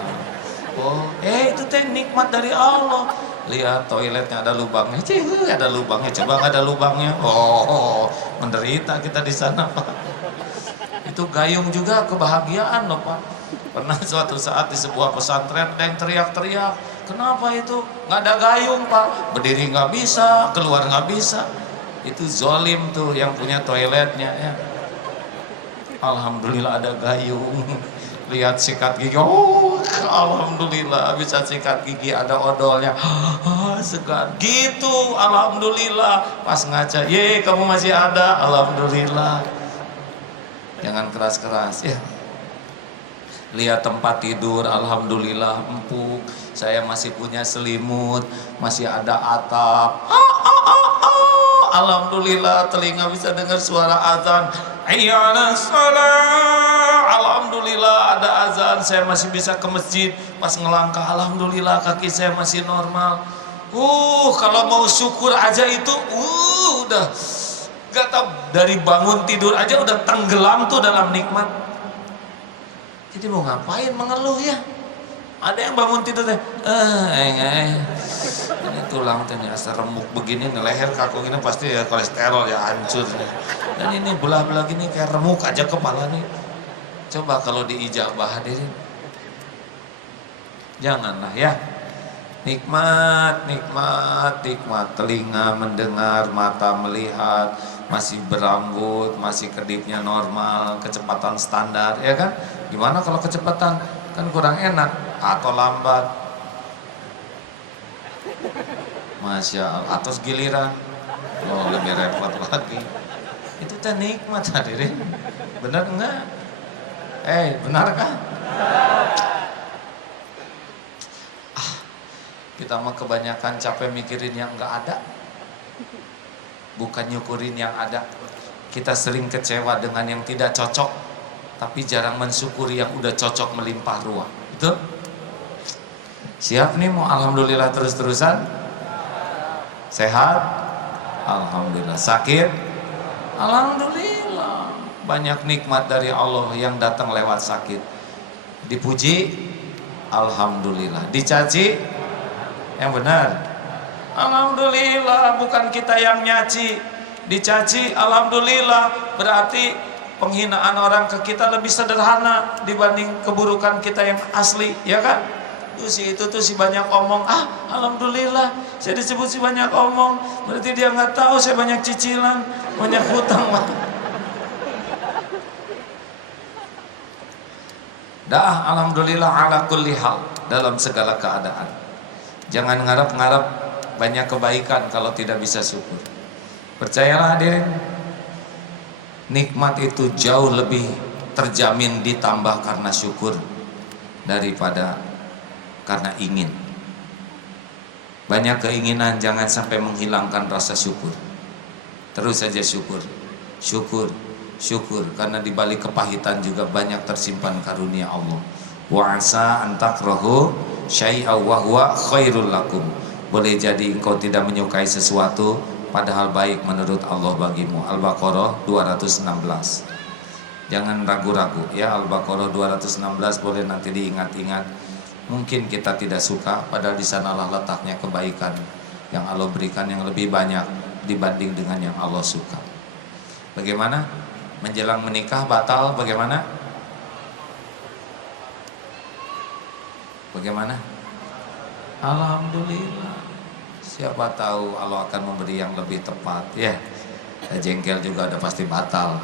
Oh, itu teh nikmat dari Allah. Lihat toiletnya ada lubangnya. Ada lubangnya. Coba nggak ada lubangnya. Oh, menderita kita di sana, Pak. Itu gayung juga kebahagiaan loh, Pak. Pernah suatu saat di sebuah pesantren ada yang teriak-teriak. Kenapa itu? Nggak ada gayung, Pak. Berdiri nggak bisa, keluar nggak bisa. Itu zolim tuh yang punya toiletnya ya. Alhamdulillah ada gayung. Lihat sikat gigi, oh alhamdulillah bisa sikat gigi, ada odolnya, segar gitu, alhamdulillah. Pas ngaca, ye kamu masih ada, alhamdulillah. Jangan keras-keras ya. Lihat tempat tidur, alhamdulillah empuk. Saya masih punya selimut, masih ada atap. Alhamdulillah telinga bisa dengar suara azan. Ayyana shalah. Alhamdulillah ada azan, saya masih bisa ke masjid. Pas ngelangkah, alhamdulillah kaki saya masih normal. Kalau mau syukur aja itu, udah gak tau, dari bangun tidur aja udah tenggelam tuh dalam nikmat. Jadi mau ngapain mengeluh ya? Ada yang bangun tidur teh, ini tulang teh asa remuk begini, leher kaku gini pasti ya kolesterol ya hancur. Dan ini belah-belah gini kayak remuk aja kepala nih. Coba kalau diijabah hadirin. Janganlah ya. Nikmat, nikmat, nikmat. Telinga mendengar, mata melihat, masih berambut, masih kedipnya normal, kecepatan standar, ya kan? Gimana kalau kecepatan? Kan kurang enak atau lambat. Masya Allah, atas giliran. Oh, lebih repot lagi. Itu teh nikmat hadirin. Benar enggak? Benarkah? Kita mah kebanyakan capek mikirin yang enggak ada, bukan nyukurin yang ada. Kita sering kecewa dengan yang tidak cocok, tapi jarang mensyukuri yang udah cocok melimpah ruah. Betul? Siap nih mau alhamdulillah terus-terusan? Sehat? Alhamdulillah. Sakit? Alhamdulillah. Banyak nikmat dari Allah yang datang lewat sakit. Dipuji? Alhamdulillah. Dicaci? Yang benar? Alhamdulillah. Bukan kita yang nyaci. Dicaci? Alhamdulillah. Berarti penghinaan orang ke kita lebih sederhana dibanding keburukan kita yang asli, ya kan? Itu tuh si banyak omong, alhamdulillah saya disebut si banyak omong, berarti dia nggak tahu saya banyak cicilan, banyak hutang. Alhamdulillah ala kulli hal, dalam segala keadaan. Jangan ngarep-ngarep banyak kebaikan kalau tidak bisa syukur. Percayalah hadirin, nikmat itu jauh lebih terjamin ditambah karena syukur daripada karena ingin. Banyak keinginan jangan sampai menghilangkan rasa syukur. Terus saja syukur, syukur, syukur. Karena di balik kepahitan juga banyak tersimpan karunia Allah. Wa asa an takrahu syai'an wa huwa khairul lakum. Boleh jadi engkau tidak menyukai sesuatu padahal baik menurut Allah bagimu. Al-Baqarah 216. Jangan ragu-ragu ya, Al-Baqarah 216 boleh nanti diingat-ingat. Mungkin kita tidak suka, padahal di sanalah letaknya kebaikan yang Allah berikan yang lebih banyak dibanding dengan yang Allah suka. Bagaimana? Menjelang menikah batal bagaimana? Bagaimana? Alhamdulillah. Siapa tahu Allah akan memberi yang lebih tepat ya. Jengkel juga ada pasti batal.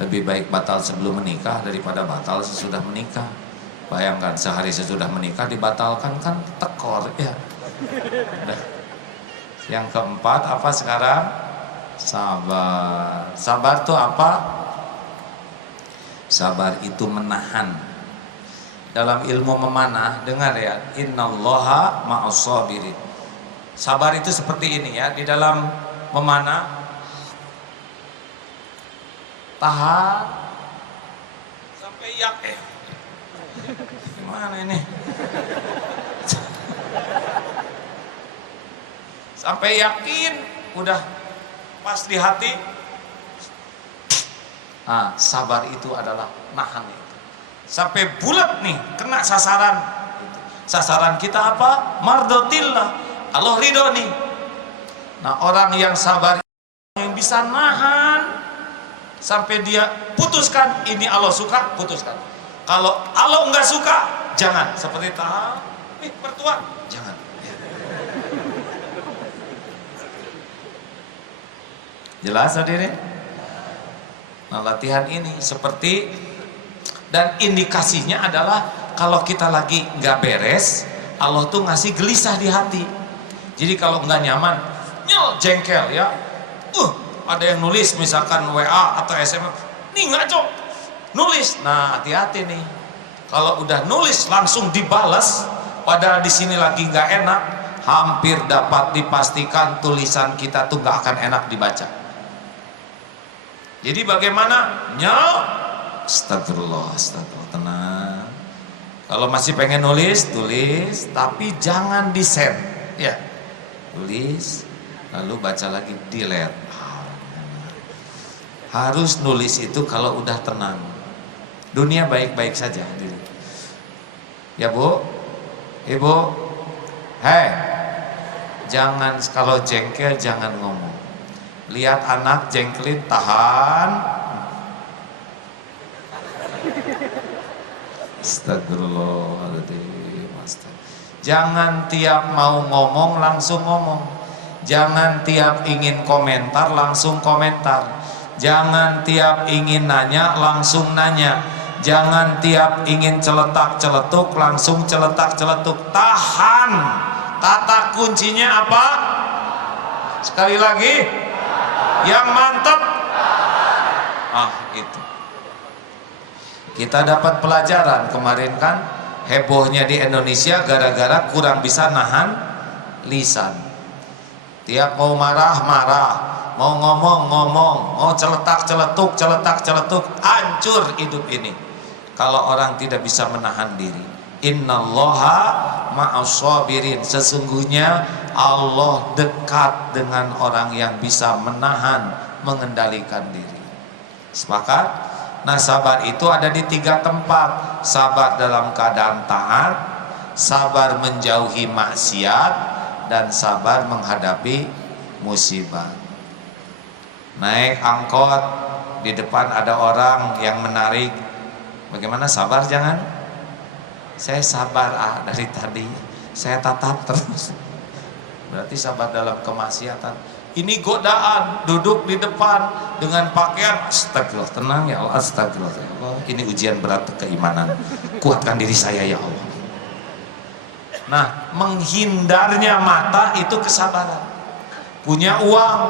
Lebih baik batal sebelum menikah daripada batal sesudah menikah. Bayangkan sehari sesudah menikah dibatalkan, kan tekor ya. Yang keempat apa sekarang? Sabar. Sabar itu apa? Sabar itu menahan. Dalam ilmu memanah, dengar ya, innallaha ma'as sabirin. Sabar itu seperti ini ya, di dalam memanah, tahan sampai gimana ini? Sampai yakin udah pas di hati. Sabar itu adalah nahan itu. Sampai bulat nih, kena sasaran. Sasaran kita apa? Mardotillah, Allah ridho nih. Nah, orang yang sabar yang bisa nahan sampai dia putuskan ini Allah suka, putuskan. Kalau Allah enggak suka, jangan. Seperti tahan, mertua, jangan. Jelas hadirin? Nah, latihan ini seperti, dan indikasinya adalah kalau kita lagi nggak beres, Allah tuh ngasih gelisah di hati. Jadi kalau nggak nyaman, jengkel ya, ada yang nulis misalkan WA atau SMS, nih ngaco nulis. Nah, hati-hati nih, kalau udah nulis langsung dibalas, padahal di sini lagi nggak enak, hampir dapat dipastikan tulisan kita tuh nggak akan enak dibaca. Jadi bagaimana? Astagfirullah, tenang. Kalau masih pengen nulis, tulis, tapi jangan di-send, ya. Tulis, lalu baca lagi, delete. Harus nulis itu kalau udah tenang. Dunia baik-baik saja. Ya Bu, Ibu, jangan kalau jengkel jangan ngomong. Lihat anak jengkelin, tahan. Astagfirullahaladzim. Jangan tiap mau ngomong langsung ngomong. Jangan tiap ingin komentar langsung komentar. Jangan tiap ingin nanya langsung nanya. Jangan tiap ingin celetak-celetuk langsung celetak-celetuk. Tahan. Kata kuncinya apa? Sekali lagi, yang mantap. Itu. Kita dapat pelajaran kemarin kan, hebohnya di Indonesia gara-gara kurang bisa nahan lisan. Tiap mau marah, mau ngomong, mau celetak-celetuk, hancur hidup ini. Kalau orang tidak bisa menahan diri. Innallaha ma'as-sabirin. Sesungguhnya Allah dekat dengan orang yang bisa menahan, mengendalikan diri. Sepakat? Nah, sabar itu ada di 3 tempat. Sabar dalam keadaan taat, sabar menjauhi maksiat, dan sabar menghadapi musibah. Naik angkot, di depan ada orang yang menarik. Bagaimana, sabar jangan? Saya sabar dari tadi, saya tatap terus. Berarti sabar dalam kemaksiatan. Ini godaan, duduk di depan dengan pakaian, astagfirullah, tenang ya Allah, astagfirullah, ini ujian berat keimanan, kuatkan diri saya ya Allah. Nah, menghindarnya mata itu kesabaran. Punya uang,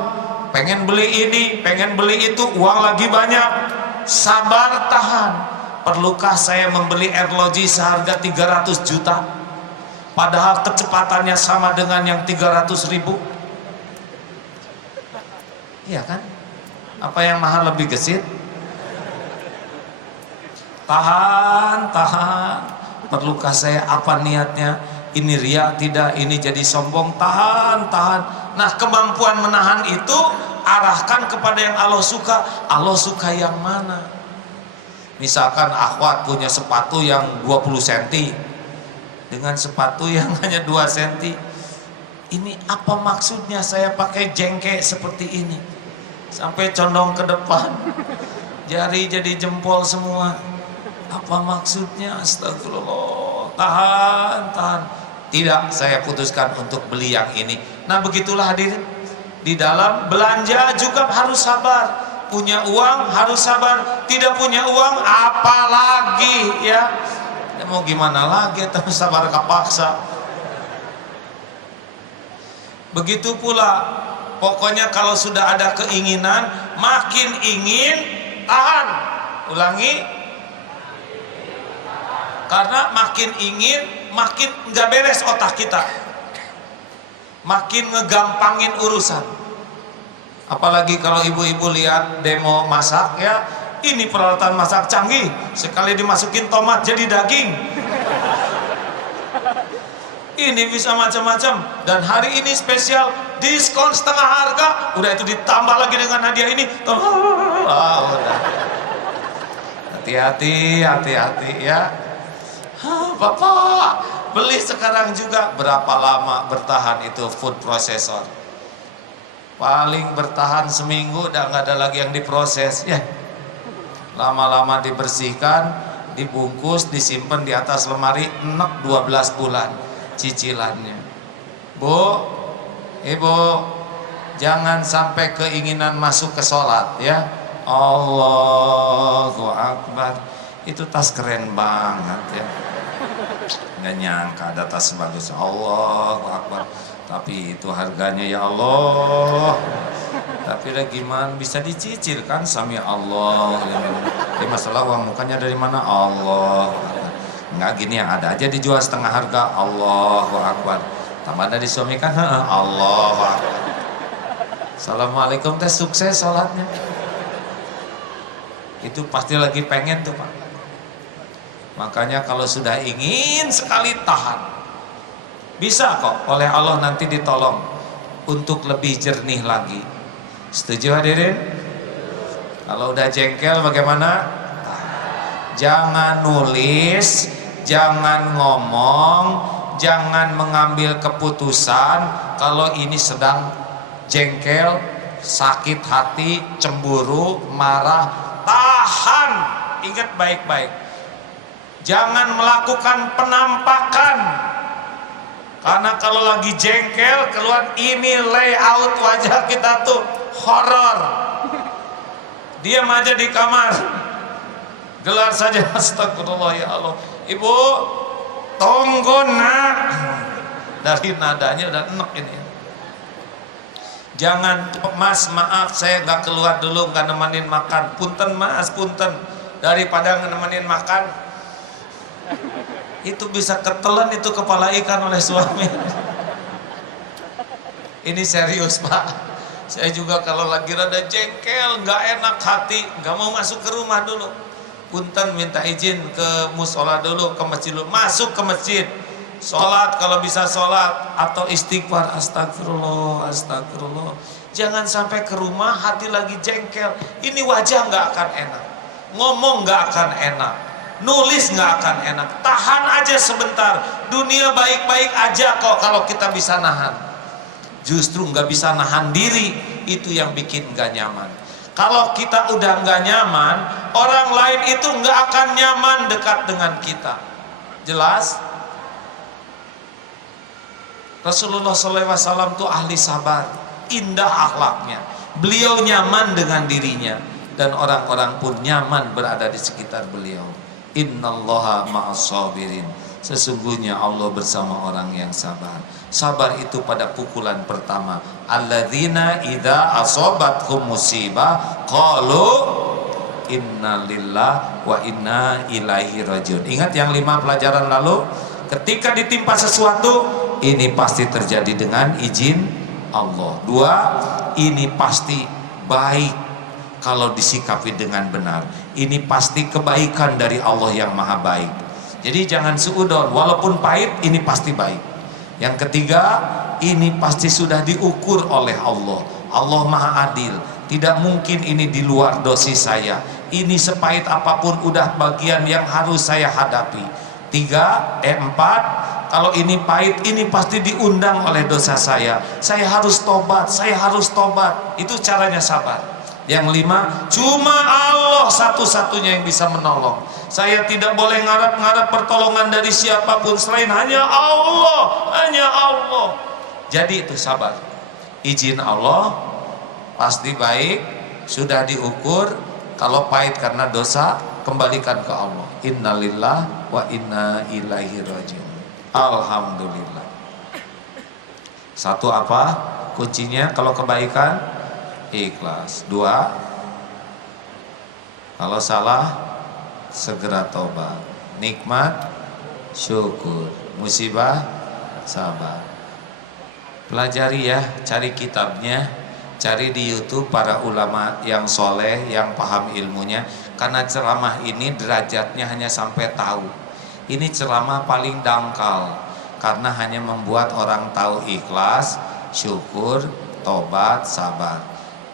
pengen beli ini, pengen beli itu, uang lagi banyak, sabar tahan. Perlukah saya membeli Airlogi seharga 300 juta padahal kecepatannya sama dengan yang 300.000? Iya kan? Apa yang mahal lebih gesit? Tahan. Perlukah saya, apa niatnya? Ini ria tidak, ini jadi sombong. Tahan. Nah, kemampuan menahan itu arahkan kepada yang Allah suka. Allah suka yang mana? Misalkan akhwat punya sepatu yang 20 cm dengan sepatu yang hanya 2 cm. Ini apa maksudnya saya pakai jengkek seperti ini? Sampai condong ke depan, jari jadi jempol semua. Apa maksudnya? Astagfirullah. Tahan. Tidak, saya putuskan untuk beli yang ini. Nah, begitulah hadirin. Di dalam belanja juga harus sabar. Punya uang harus sabar. Tidak punya uang apalagi ya. Mau gimana lagi, tapi sabar kapaksa. Begitu pula. Pokoknya kalau sudah ada keinginan, makin ingin, tahan. Ulangi. Karena makin ingin, makin nggak beres otak kita. Makin ngegampangin urusan. Apalagi kalau ibu-ibu lihat demo masak ya, ini peralatan masak canggih, sekali dimasukin tomat jadi daging. Ini bisa macam-macam, dan hari ini spesial diskon setengah harga, udah itu ditambah lagi dengan hadiah ini. Udah. Hati-hati, hati-hati ya. Bapak, beli sekarang juga. Berapa lama bertahan itu food processor? Paling bertahan seminggu, udah nggak ada lagi yang diproses ya. Lama-lama dibersihkan, dibungkus, disimpan di atas lemari, enak 12 bulan cicilannya. Bu, ibu, jangan sampai keinginan masuk ke sholat ya. Allahu Akbar, itu tas keren banget ya. Nggak nyangka ada tas sebagus Allahu Akbar, tapi itu harganya ya Allah. Tapi udah gimana, bisa dicicil kan, sami Allah. Masalah uang mukanya dari mana? Allah. Enggak, gini yang ada aja dijual setengah harga. Allahu Akbar. Tambah ada disuamikan, Allahu Akbar. Assalamualaikum teh sukses sholatnya. Itu pasti lagi pengen tuh Pak. Makanya kalau sudah ingin sekali tahan, bisa kok oleh Allah nanti ditolong untuk lebih jernih lagi. Setuju hadirin? Kalau udah jengkel bagaimana? Jangan nulis, jangan ngomong, jangan mengambil keputusan kalau ini sedang jengkel, sakit hati, cemburu, marah. Tahan, ingat baik-baik. Jangan melakukan penampakan, karena kalau lagi jengkel keluar ini layout wajah kita tuh horor. Diam aja di kamar, gelar saja astagfirullah ya Allah. Ibu, tunggu nak. Dari nadanya udah enak ini. Jangan, mas maaf saya nggak keluar dulu, nggak nemenin makan. Punten mas, punten. Daripada nemenin makan, itu bisa ketelan itu kepala ikan oleh suami. Ini serius Pak. Saya juga kalau lagi rada jengkel, nggak enak hati, nggak mau masuk ke rumah dulu. Punten minta izin ke musola dulu, ke masjid dulu. Masuk ke masjid, sholat kalau bisa sholat, atau istighfar, astagfirullah, astagfirullah. Jangan sampai ke rumah hati lagi jengkel. Ini wajah nggak akan enak, ngomong nggak akan enak, nulis nggak akan enak. Tahan aja sebentar. Dunia baik-baik aja kok kalau kita bisa nahan. Justru nggak bisa nahan diri, itu yang bikin nggak nyaman. Kalau kita udah nggak nyaman, orang lain itu nggak akan nyaman dekat dengan kita. Jelas? Rasulullah SAW itu ahli sabar, indah akhlaknya. Beliau nyaman dengan dirinya, dan orang-orang pun nyaman berada di sekitar beliau. Innallaha ma'as-sabirin. Sesungguhnya Allah bersama orang yang sabar. Sabar itu pada pukulan pertama. Alladzina idza asobatkum musibah qalu inna lillahi wa inna ilaihi rajiun. Ingat yang 5 pelajaran lalu, ketika ditimpa sesuatu, ini pasti terjadi dengan izin Allah. 2, ini pasti baik kalau disikapi dengan benar. Ini pasti kebaikan dari Allah yang maha baik. Jadi jangan suudon, walaupun pahit ini pasti baik. Yang ketiga, ini pasti sudah diukur oleh Allah. Allah maha adil, tidak mungkin ini di luar dosis saya. Ini sepahit apapun udah bagian yang harus saya hadapi. 4, kalau ini pahit, ini pasti diundang oleh dosa saya. Saya harus tobat, saya harus tobat. Itu caranya sabar. Yang 5, cuma Allah satu-satunya yang bisa menolong. Saya tidak boleh ngarap-ngarap pertolongan dari siapapun selain hanya Allah, hanya Allah. Jadi itu sabar. Izin Allah pasti baik, sudah diukur. Kalau pahit karena dosa, kembalikan ke Allah. Innalillah wa inna ilaihi rajiun. Alhamdulillah. 1 apa? Kuncinya kalau kebaikan? Ikhlas. 2, kalau salah segera tobat. Nikmat syukur, musibah sabar. Pelajari ya, cari kitabnya. Cari di YouTube para ulama yang soleh, yang paham ilmunya. Karena ceramah ini derajatnya hanya sampai tahu. Ini ceramah paling dangkal, karena hanya membuat orang tahu ikhlas, syukur, tobat, sabar.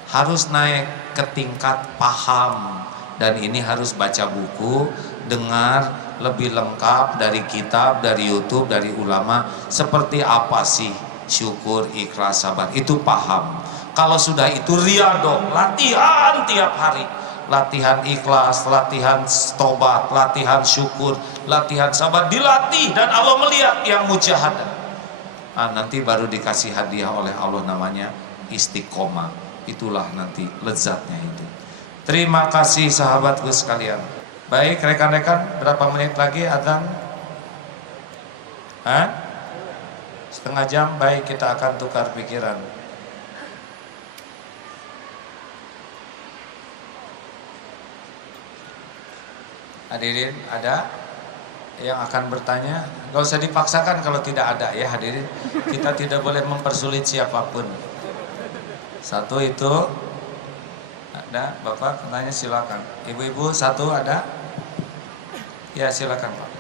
Harus naik ke tingkat paham. Dan ini harus baca buku, dengar lebih lengkap dari kitab, dari YouTube, dari ulama. Seperti apa sih syukur, ikhlas, sabar. Itu paham. Kalau sudah itu riyadhah, latihan tiap hari. Latihan ikhlas, latihan tobat, latihan syukur, latihan sabar. Dilatih dan Allah melihat yang mujahadah. Nanti baru dikasih hadiah oleh Allah, namanya istiqomah. Itulah nanti lezatnya itu. Terima kasih sahabatku sekalian. Baik rekan-rekan, berapa menit lagi adzan? Setengah jam. Baik, kita akan tukar pikiran. Hadirin, ada yang akan bertanya? Gak usah dipaksakan kalau tidak ada ya hadirin. Kita tidak boleh mempersulit siapapun. Satu itu ada, Bapak bertanya silakan. Ibu-ibu satu ada? Ya silakan Pak.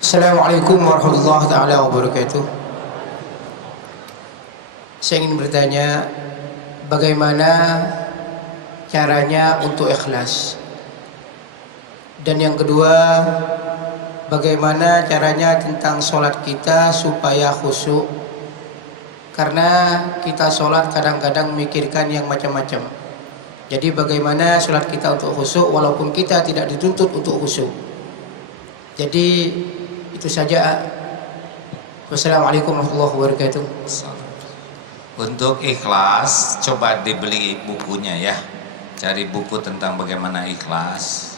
Assalamualaikum warahmatullahi taala wabarakatuh. Saya ingin bertanya, bagaimana caranya untuk ikhlas? Dan yang kedua, bagaimana caranya tentang sholat kita supaya khusyuk? Karena kita sholat kadang-kadang memikirkan yang macam-macam. Jadi bagaimana sholat kita untuk khusyuk walaupun kita tidak dituntut untuk khusyuk? Jadi itu saja. Wassalamualaikum warahmatullahi wabarakatuh. Untuk ikhlas, coba dibeli bukunya ya. Cari buku tentang bagaimana ikhlas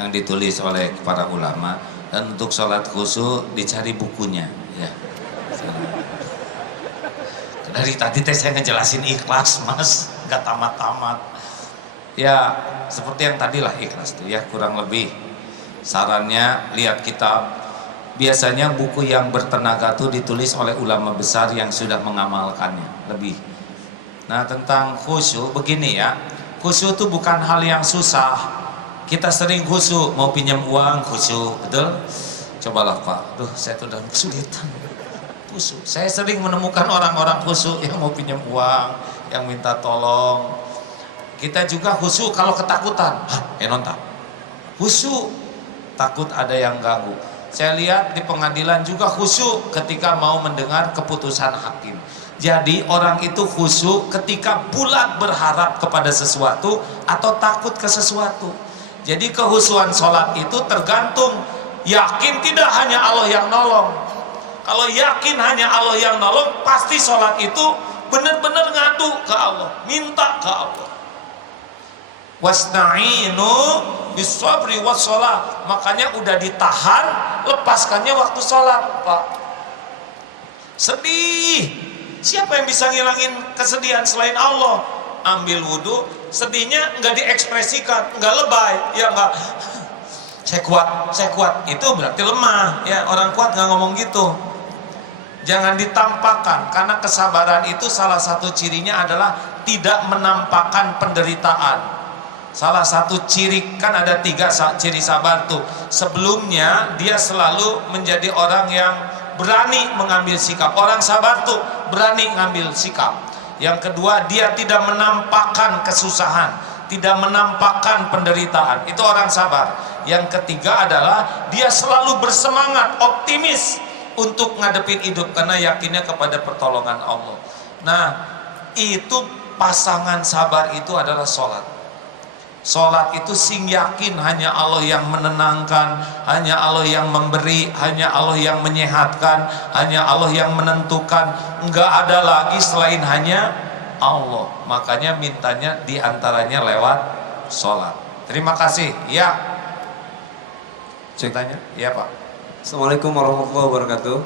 yang ditulis oleh para ulama. Dan untuk sholat khusyuk dicari bukunya ya. Dari tadi saya ngejelasin ikhlas mas, nggak tamat-tamat. Ya seperti yang tadi lah ikhlas tuh ya, kurang lebih. Sarannya lihat kitab. Biasanya buku yang bertenaga tuh ditulis oleh ulama besar yang sudah mengamalkannya lebih. Nah tentang khusyuk begini ya, khusyuk itu bukan hal yang susah. Kita sering khusyuk, mau pinjam uang khusyuk, betul? Cobalah Pak, saya tuh dalam kesulitan. Khusyuk. Saya sering menemukan orang-orang khusyuk yang mau pinjam uang, yang minta tolong. Kita juga khusyuk kalau ketakutan. Nonton. Khusyuk, takut ada yang ganggu. Saya lihat di pengadilan juga khusyuk ketika mau mendengar keputusan hakim. Jadi orang itu khusyuk ketika bulat berharap kepada sesuatu atau takut ke sesuatu. Jadi kehusuan sholat itu tergantung yakin tidak hanya Allah yang nolong. Kalau yakin hanya Allah yang nolong, pasti sholat itu benar-benar ngadu ke Allah, minta ke Allah. Wasta'inu bis-sabri was-shalah. Makanya udah ditahan, lepaskannya waktu sholat, Pak. Sedih. Siapa yang bisa ngilangin kesedihan selain Allah? Ambil wudhu, sedihnya nggak diekspresikan, nggak lebay, ya nggak. Saya kuat. Itu berarti lemah. Ya orang kuat nggak ngomong gitu. Jangan ditampakkan, karena kesabaran itu salah satu cirinya adalah tidak menampakkan penderitaan. Salah satu ciri, kan ada 3 ciri sabar tuh. Sebelumnya dia selalu menjadi orang yang berani mengambil sikap. Orang sabar tuh berani ngambil sikap. Yang kedua, dia tidak menampakkan kesusahan, tidak menampakkan penderitaan. Itu orang sabar. Yang ketiga adalah dia selalu bersemangat, optimis untuk ngadepin hidup karena yakinnya kepada pertolongan Allah. Nah, itu pasangan sabar itu adalah sholat. Sholat itu sing yakin hanya Allah yang menenangkan, hanya Allah yang memberi, hanya Allah yang menyehatkan, hanya Allah yang menentukan. Enggak ada lagi selain hanya Allah. Makanya mintanya diantaranya lewat sholat. Terima kasih. Ya. Ceritanya? Ya Pak. Assalamualaikum warahmatullahi wabarakatuh.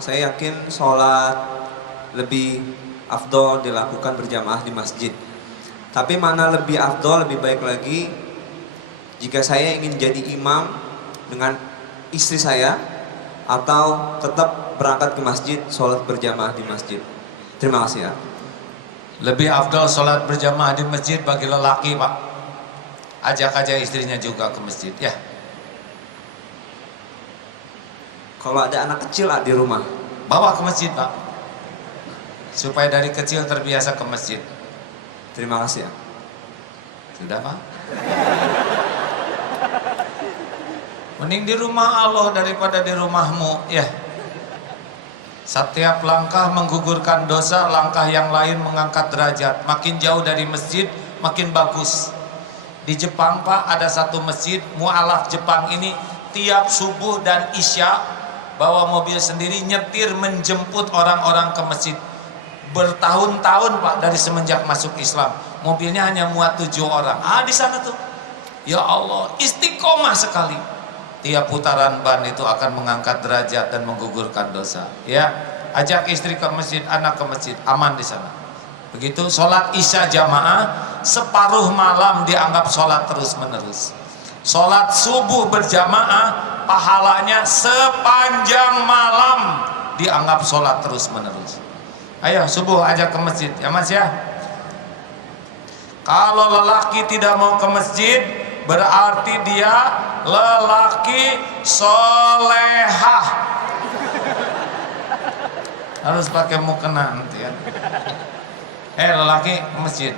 Saya yakin sholat lebih afdol dilakukan berjamaah di masjid. Tapi mana lebih afdol, lebih baik lagi jika saya ingin jadi imam dengan istri saya atau tetap berangkat ke masjid, sholat berjamaah di masjid? Terima kasih ya. Lebih afdal sholat berjamaah di masjid bagi lelaki, Pak. Ajak aja istrinya juga ke masjid ya. Kalau ada anak kecil di rumah, Bawa ke masjid, Pak, supaya dari kecil terbiasa ke masjid. terima kasih ya. Sudah, Pak? Mending di rumah Allah daripada di rumahmu ya. Setiap langkah menggugurkan dosa, langkah yang lain mengangkat derajat. Makin jauh dari masjid makin bagus. Di Jepang, Pak, ada satu masjid mualaf Jepang ini, tiap subuh dan isya bawa mobil sendiri nyetir menjemput orang-orang ke masjid. Bertahun-tahun, Pak, dari semenjak masuk Islam, mobilnya hanya muat 7 orang. Di sana tuh, ya Allah, istiqomah sekali. Tiap putaran ban itu akan mengangkat derajat dan menggugurkan dosa. Ya, ajak istri ke masjid, anak ke masjid, aman di sana. Begitu sholat isya jamaah, separuh malam dianggap sholat terus menerus. Sholat subuh berjamaah, pahalanya sepanjang malam dianggap sholat terus menerus. Ayo subuh ajak ke masjid, ya Mas ya. Kalau lelaki tidak mau ke masjid, berarti dia lelaki solehah. Harus pakai mukena nanti ya. Lelaki ke masjid.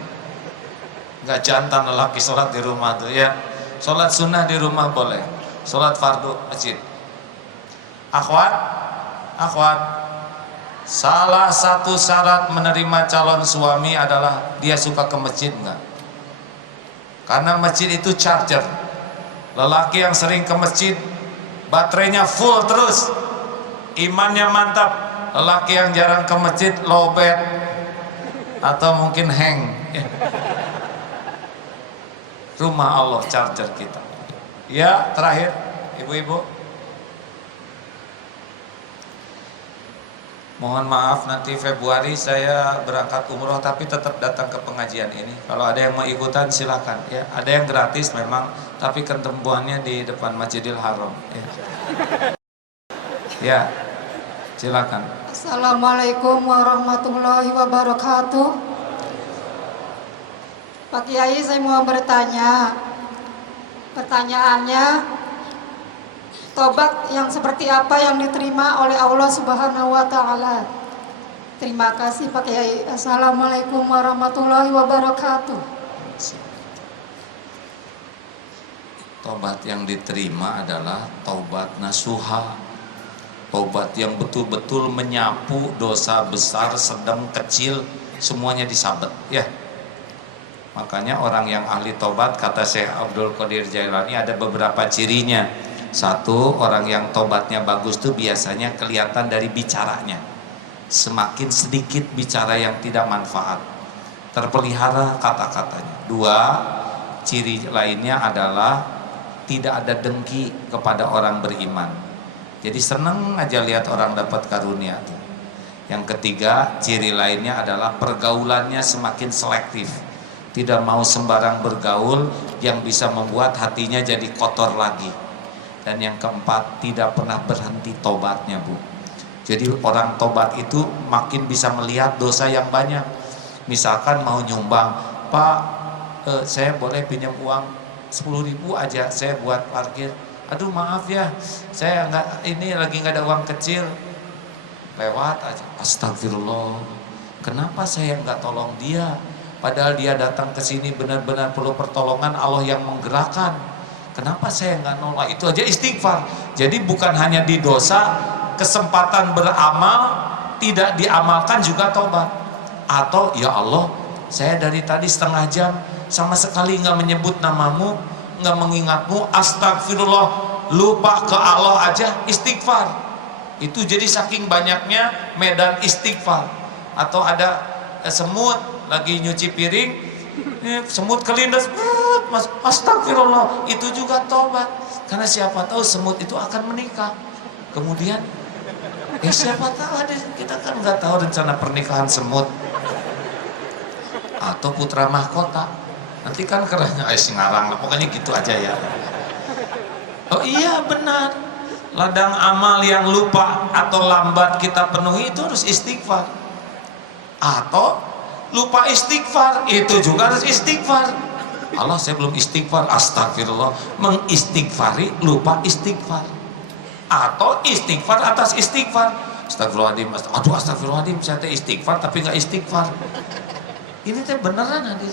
Enggak jantan lelaki sholat di rumah tuh ya. Sholat sunnah di rumah boleh, sholat fardu masjid. Akhwat, salah satu syarat menerima calon suami adalah dia suka ke masjid enggak? Karena masjid itu charger. Lelaki yang sering ke masjid baterainya full terus, imannya mantap. Lelaki yang jarang ke masjid lowbat atau mungkin hang. Rumah Allah charger kita. Ya, terakhir ibu-ibu, mohon maaf nanti Februari saya berangkat umroh tapi tetap datang ke pengajian ini. Kalau ada yang mau ikutan silakan ya. Ada yang gratis memang, tapi ketemuannya di depan Masjidil Haram ya. Ya, silakan. Assalamualaikum warahmatullahi wabarakatuh. Pak Kiai, saya mau bertanya. Pertanyaannya, tobat yang seperti apa yang diterima oleh Allah Subhanahu wa Ta'ala? Terima kasih Pak Kiai. Assalamualaikum warahmatullahi wabarakatuh. Tobat yang diterima adalah taubat nasuha. Taubat yang betul-betul menyapu dosa besar, sedang, kecil, semuanya disabet ya. Makanya orang yang ahli tobat, kata Syekh Abdul Qadir Jailani, ada beberapa cirinya. Satu, orang yang tobatnya bagus tuh biasanya kelihatan dari bicaranya. Semakin sedikit bicara yang tidak manfaat, terpelihara kata-katanya. Dua, ciri lainnya adalah tidak ada dengki kepada orang beriman. Jadi seneng aja lihat orang dapat karunia tuh. Yang ketiga, ciri lainnya adalah pergaulannya semakin selektif. Tidak mau sembarang bergaul yang bisa membuat hatinya jadi kotor lagi. Dan yang keempat, tidak pernah berhenti tobatnya, Bu. Jadi orang tobat itu makin bisa melihat dosa yang banyak. Misalkan mau nyumbang, Pak, saya boleh pinjam uang 10.000 aja, saya buat parkir. Aduh maaf ya, saya ini lagi nggak ada uang kecil. Lewat aja, astagfirullah. Kenapa saya nggak tolong dia? Padahal dia datang ke sini benar-benar perlu pertolongan, Allah yang menggerakkan. Kenapa saya nggak nolak? Itu aja istighfar. Jadi bukan hanya di dosa, kesempatan beramal tidak diamalkan juga tobat. Atau ya Allah, saya dari tadi setengah jam sama sekali nggak menyebut namamu, nggak mengingatmu, astagfirullah, lupa ke Allah aja, istighfar. Itu jadi saking banyaknya medan istighfar. Atau ada semut lagi nyuci piring, semut kelindes, astagfirullah, itu juga tobat. Karena siapa tahu semut itu akan menikah. Kemudian siapa tahu, kita kan nggak tahu rencana pernikahan semut atau putra mahkota. Nanti kan kerahnya ngarang, pokoknya gitu aja ya. Oh iya benar, ladang amal yang lupa atau lambat kita penuhi itu harus istighfar, atau lupa istighfar itu juga harus istighfar. Allah, saya belum istighfar, astagfirullah, mengistighfari lupa istighfar, atau istighfar atas istighfar, astagfirullahaladzim, aduh astagfirullahaladzim, saya teh istighfar tapi nggak istighfar. Ini teh beneran hadir.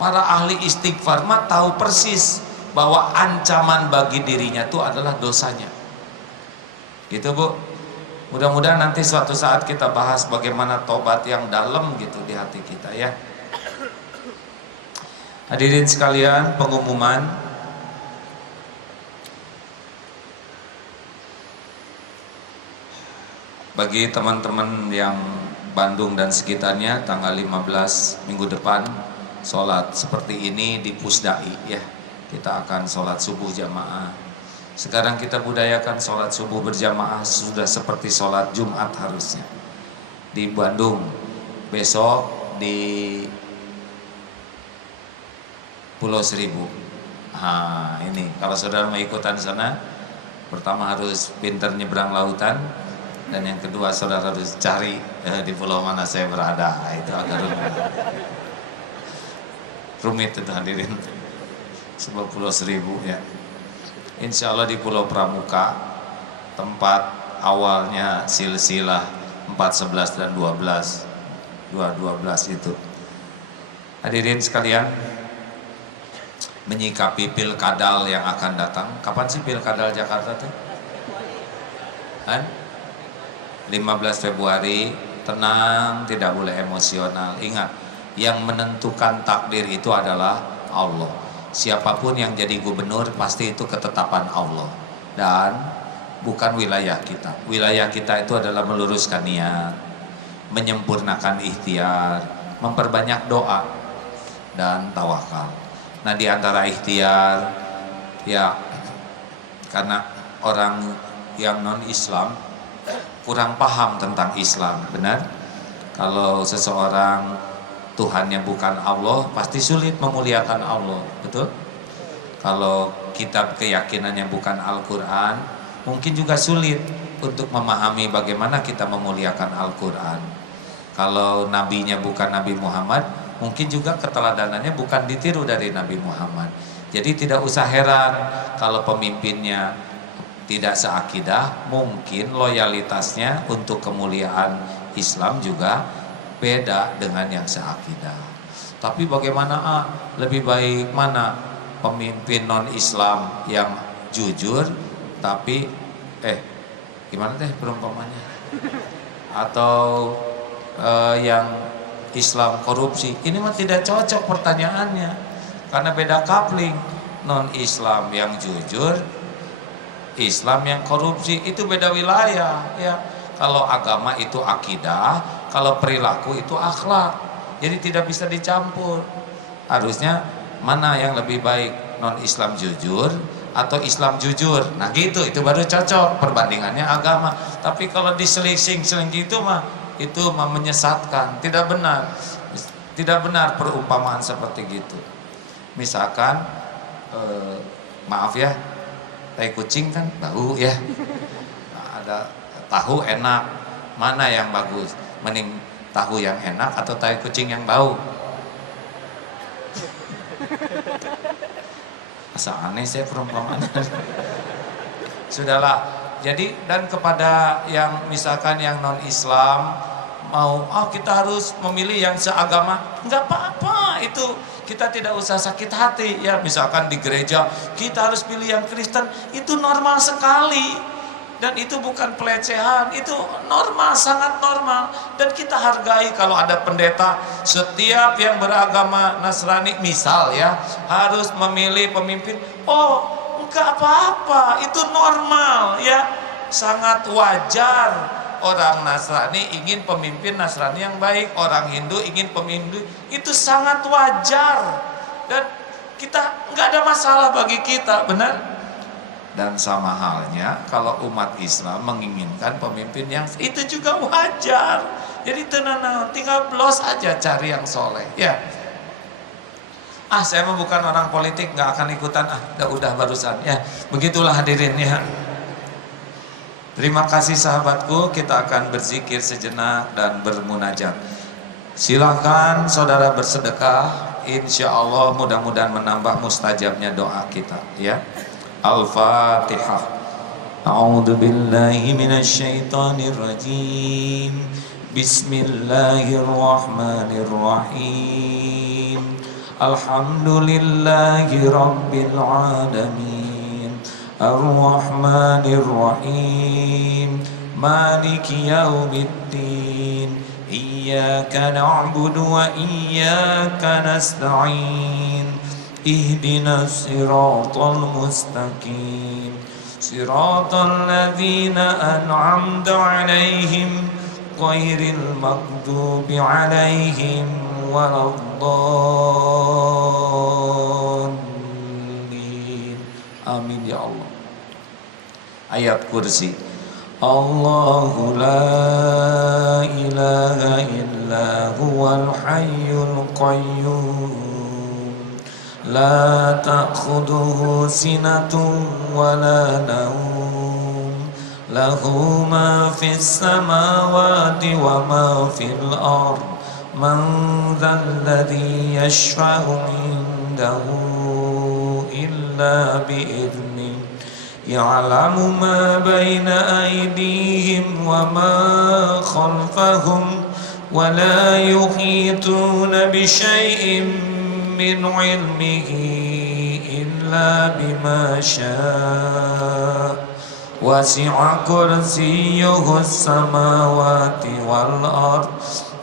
Para ahli istighfar mah tahu persis bahwa ancaman bagi dirinya itu adalah dosanya. Gitu Bu. Mudah-mudahan nanti suatu saat kita bahas bagaimana tobat yang dalam gitu di hati kita ya. Hadirin sekalian, pengumuman. Bagi teman-teman yang Bandung dan sekitarnya, tanggal 15 minggu depan sholat seperti ini di Pusdai ya. Kita akan sholat subuh jamaah. Sekarang kita budayakan sholat subuh berjamaah sudah seperti sholat Jumat harusnya. Di Bandung, besok di Pulau Seribu. Nah, ini kalau saudara mau ikutan sana, pertama harus pintar nyebrang lautan, dan yang kedua saudara harus cari di pulau mana saya berada. Nah, itu agak rumit itu hadirin. Sebab Pulau Seribu ya. Insya Allah di Pulau Pramuka, tempat awalnya silsilah 4, 11 dan 12 itu. Hadirin sekalian, menyikapi pilkadal yang akan datang. Kapan sih pilkadal Jakarta tuh? 15 Februari. Tenang, tidak boleh emosional. Ingat, yang menentukan takdir itu adalah Allah. Siapapun yang jadi gubernur pasti itu ketetapan Allah dan bukan wilayah kita. Wilayah kita itu adalah meluruskan niat, menyempurnakan ikhtiar, memperbanyak doa dan tawakal. Nah, di antara ikhtiar ya, karena orang yang non-Islam kurang paham tentang Islam, benar? Kalau seseorang Tuhannya bukan Allah, pasti sulit memuliakan Allah, betul? Kalau kitab keyakinannya bukan Al-Quran, mungkin juga sulit untuk memahami bagaimana kita memuliakan Al-Quran. Kalau nabinya bukan Nabi Muhammad, mungkin juga keteladanannya bukan ditiru dari Nabi Muhammad. Jadi tidak usah heran kalau pemimpinnya tidak seakidah, mungkin loyalitasnya untuk kemuliaan Islam juga beda dengan yang seakidah. Tapi bagaimana lebih baik mana pemimpin non-Islam yang jujur tapi gimana teh perumpamannya, atau yang Islam korupsi? Ini mah tidak cocok pertanyaannya, karena beda kapling. Non-Islam yang jujur, Islam yang korupsi, itu beda wilayah ya. Kalau agama itu akidah, kalau perilaku itu akhlak. Jadi tidak bisa dicampur. Harusnya mana yang lebih baik, non-Islam jujur atau Islam jujur? Nah gitu, itu baru cocok perbandingannya agama. Tapi kalau diselising-seling gitu mah, itu menyesatkan, tidak benar. Tidak benar perumpamaan seperti gitu. Misalkan maaf ya, tai kucing kan bau ya. Nah, ada tahu enak, mana yang bagus? Mending tahu yang enak atau tai kucing yang bau? Asa aneh saya perumpamaan. Sudahlah. Jadi, dan kepada yang misalkan yang non-Islam mau, kita harus memilih yang seagama, nggak apa-apa, itu kita tidak usah sakit hati ya. Misalkan di gereja kita harus pilih yang Kristen, itu normal sekali. Dan itu bukan pelecehan, itu normal, sangat normal. Dan kita hargai kalau ada pendeta, setiap yang beragama Nasrani misal ya, harus memilih pemimpin. Oh, enggak apa-apa, itu normal ya. Sangat wajar orang Nasrani ingin pemimpin Nasrani yang baik, orang Hindu ingin pemimpin, itu sangat wajar. Dan kita enggak ada masalah bagi kita, benar? Dan sama halnya kalau umat Islam menginginkan pemimpin yang itu juga wajar. Jadi tenang, tinggal blos aja cari yang soleh ya. Saya mah bukan orang politik, nggak akan ikutan. Udah barusan ya. Begitulah hadirin ya. Terima kasih sahabatku, kita akan berzikir sejenak dan bermunajat. Silakan saudara bersedekah, insya Allah mudah-mudahan menambah mustajabnya doa kita ya. Al-Fatihah. A'udzu billahi minasy syaithanir rajim. Bismillahirrahmanirrahim. Alhamdulillahi rabbil alamin. Ar-Rahmanir Rahim. Maliki yaumiddin. Iyyaka na'budu wa iyyaka nasta'in. Ihdinas siratal mustaqim. Siratal ladzina an'amta 'alaihim ghairil maghdubi 'alaihim waladdallin. Amin ya Allah. Ayat kursi. Allahu la ilaha illa huwal hayyul qayyum. La ta'khudhuhu sinatun wa la nawm. Lahu ma fis samawati wa ma fil ard. Man dhal ladzi yashfa'u indahu illa bi'idhnihi. Ya'lamu ma baina aydihim wa ma khalfahum wa la yuhituna bi syai'in min 'ilmihi illa bima syaa. Wasi'a kursiyyuhu as-samawati wal ard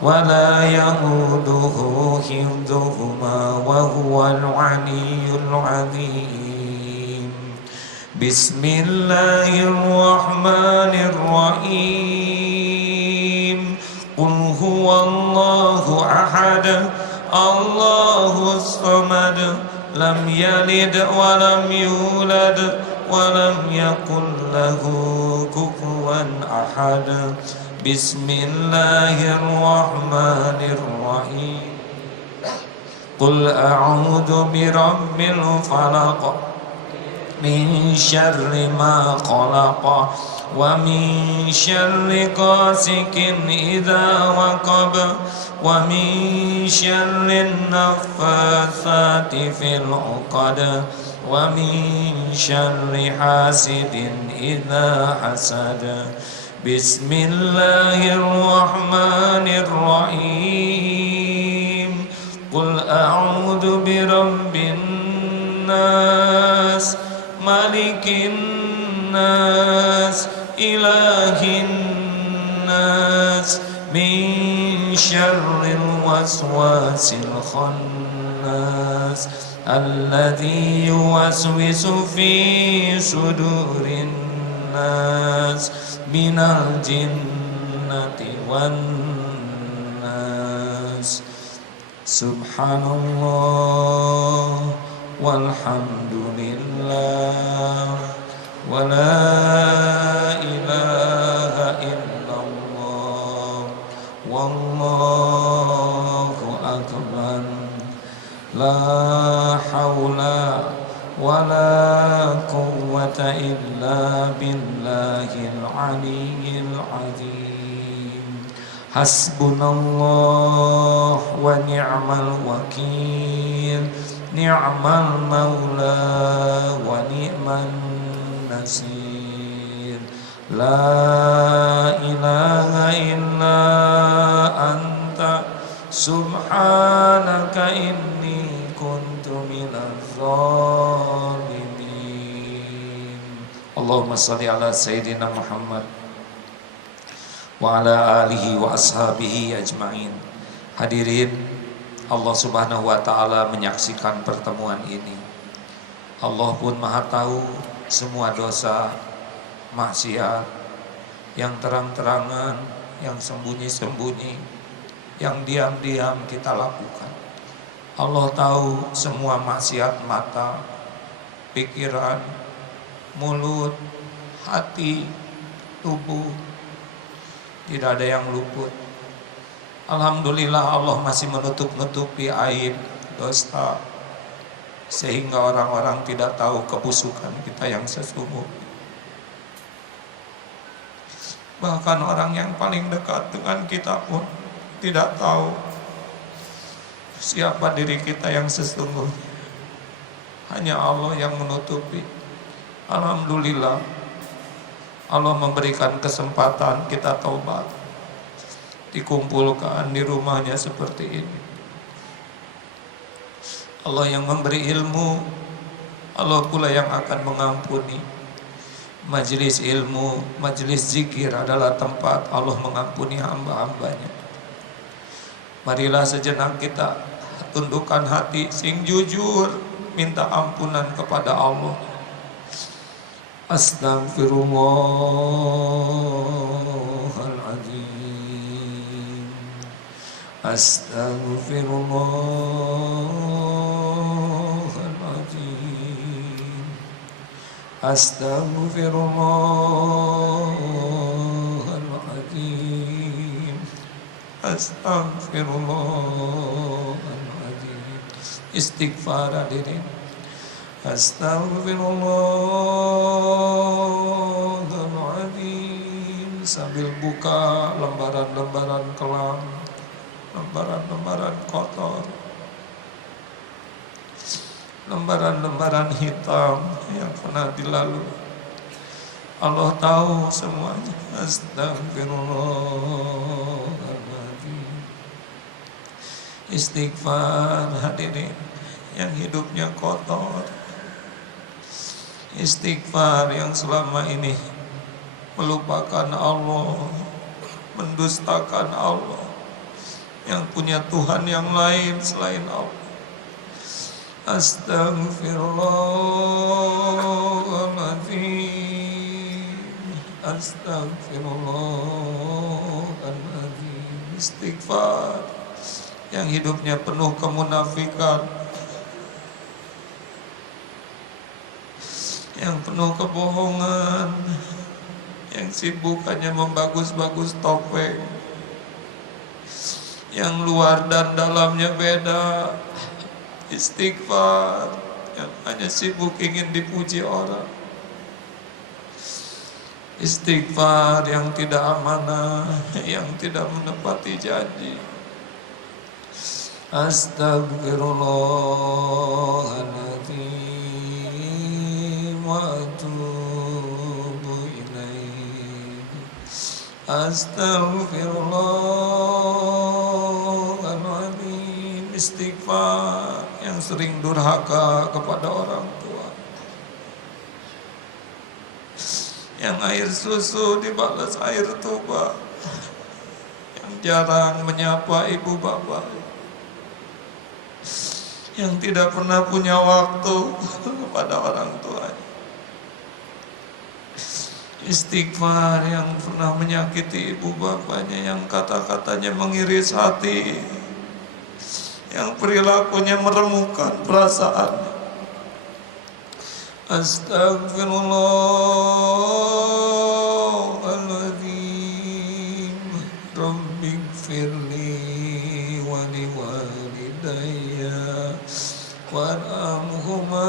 wa la yahuduhu hifdhuhuma wa huwal 'aliyyul 'azim. Bismillahirrahmanirrahim. Qul huwallahu ahad. Allahus samad. Lam yalid wa lam yulad wa lam yakul lahu kufuwan ahad. Bismillahirrahmanirrahim. Qul a'udzu birabbil falaq. Min syarri ma khalaqa wa min syarri ghasikin idza waqab wa min syarri naffatsati fil 'uqad wa min syarri hasidin idza hasad. Bismillahirrahmanirrahim. Qul a'udzu birabbin nas malikin nas ilahin nas min syarril waswasil khannas alladzi yuwaswisu fi sudurin nas minal jinnati wan nas. Subhanallah walhamdulillah wa la ilaha illallah wallahu akbar. La hawla wa la quwwata illa billahil aliyyil azim. Hasbunallah wa ni'mal wakil. Ni'mal maula wa ni'man nasir. La ilaha illa anta subhanaka inni kuntu minaz zalimin. Allahumma salli ala Sayyidina Muhammad wa ala alihi wa ashabihi ajma'in. Hadirin, Allah subhanahu wa ta'ala menyaksikan pertemuan ini. Allah pun maha tahu semua dosa, maksiat, yang terang-terangan, yang sembunyi-sembunyi, yang diam-diam kita lakukan. Allah tahu semua maksiat mata, pikiran, mulut, hati, tubuh. Tidak ada yang luput. Alhamdulillah Allah masih menutup-nutupi aib, dosa, sehingga orang-orang tidak tahu kebusukan kita yang sesungguhnya. Bahkan orang yang paling dekat dengan kita pun tidak tahu siapa diri kita yang sesungguhnya. Hanya Allah yang menutupi. Alhamdulillah, Allah memberikan kesempatan kita taubat, dikumpulkan di rumahnya seperti ini. Allah yang memberi ilmu, Allah pula yang akan mengampuni. Majelis ilmu, majelis zikir adalah tempat Allah mengampuni hamba-hambanya. Marilah sejenak kita tundukkan hati sing jujur, minta ampunan kepada Allah. Astaghfirullahaladzim, astaghfirullahaladzim, astaghfirullahaladzim, astaghfirullahaladzim. Istighfar hadirin. Astaghfirullahaladzim. Sambil buka lembaran-lembaran kelam, lembaran-lembaran kotor, lembaran-lembaran hitam yang pernah dilalui. Allah tahu semuanya. Astaghfirullahaladzim. Istighfar hadirin yang hidupnya kotor. Istighfar yang selama ini melupakan Allah, mendustakan Allah, yang punya Tuhan yang lain selain Allah. Astaghfirullahaladzim, astaghfirullahaladzim. Istighfar yang hidupnya penuh kemunafikan, yang penuh kebohongan, yang sibuk hanya membagus-bagus topeng, yang luar dan dalamnya beda. Istighfar yang hanya sibuk ingin dipuji orang. Istighfar yang tidak amanah, yang tidak menepati janji. Astaghfirullahaladzim wa atubu ilaih. Astaghfirullahaladzim. Istighfar yang sering durhaka kepada orang tua, yang air susu dibalas air tuba, yang jarang menyapa ibu bapak, yang tidak pernah punya waktu kepada orang tuanya. Istighfar yang pernah menyakiti ibu bapaknya, yang kata-katanya mengiris hati, yang perilakunya meremukkan perasaan. Astaghfirullahaladzim. Rabbighfirli wa liwalidayya warhamhuma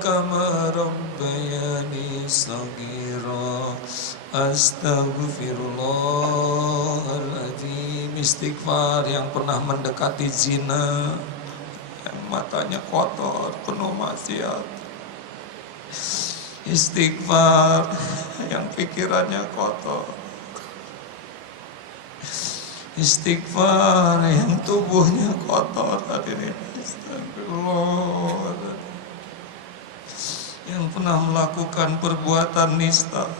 kama rabbayani shaghira. Astaghfirullahaladzim. Istighfar yang pernah mendekati zina, yang matanya kotor, penuh maksiat. Istighfar yang pikirannya kotor. Istighfar yang tubuhnya kotor. Hadirin, astagfirullah. Yang pernah melakukan perbuatan nista.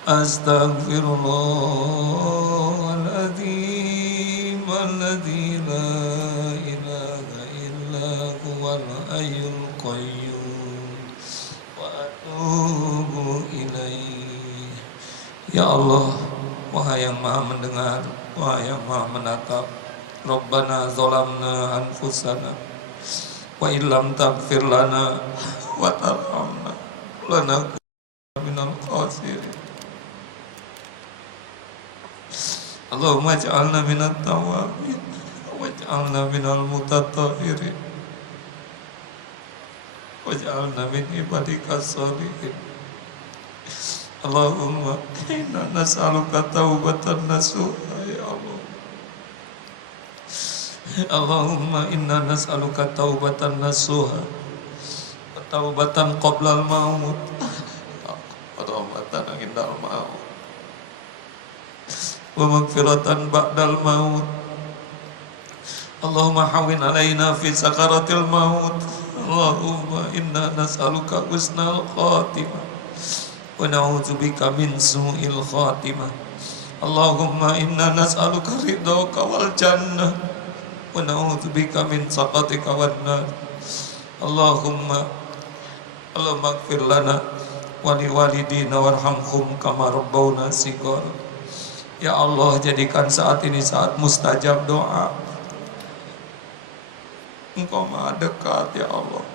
Astaghfirullahaladzim, alladzi la ilaha illa huwal hayyul qayyum, wa atubu ilaih. Ya Allah, wahai yang maha mendengar, wahai yang maha menatap, Rabbana zalamna anfusana wa illam taghfir lana wa tarhamna lanakunanna minal khasirin. Allahumma ij'alna minat tawabin waj'alna minal mutatahhirin waj'alna min ibadikas sholihin. Allahumma inna nas'aluka taubatan nasuha ya Allah. Allahumma inna nas'aluka taubatan nasuha wa taubatan qoblal maut wa taubatan indal maut wa magfiratan ba'dal maut. Allahumma hawin alaina fi sakaratil maut. Allahumma inna nas'aluka husnal khatimah wa na'udzubika min su'il khatimah. Allahumma inna nas'aluka ridhaka wal jannah wa na'udzubika min sakhatika wan nar. Allahumma ighfir lana wa liwalidina warhamhum kama rabbawna shighara. Ya Allah, jadikan saat ini saat mustajab doa. Engkau maha dekat ya Allah.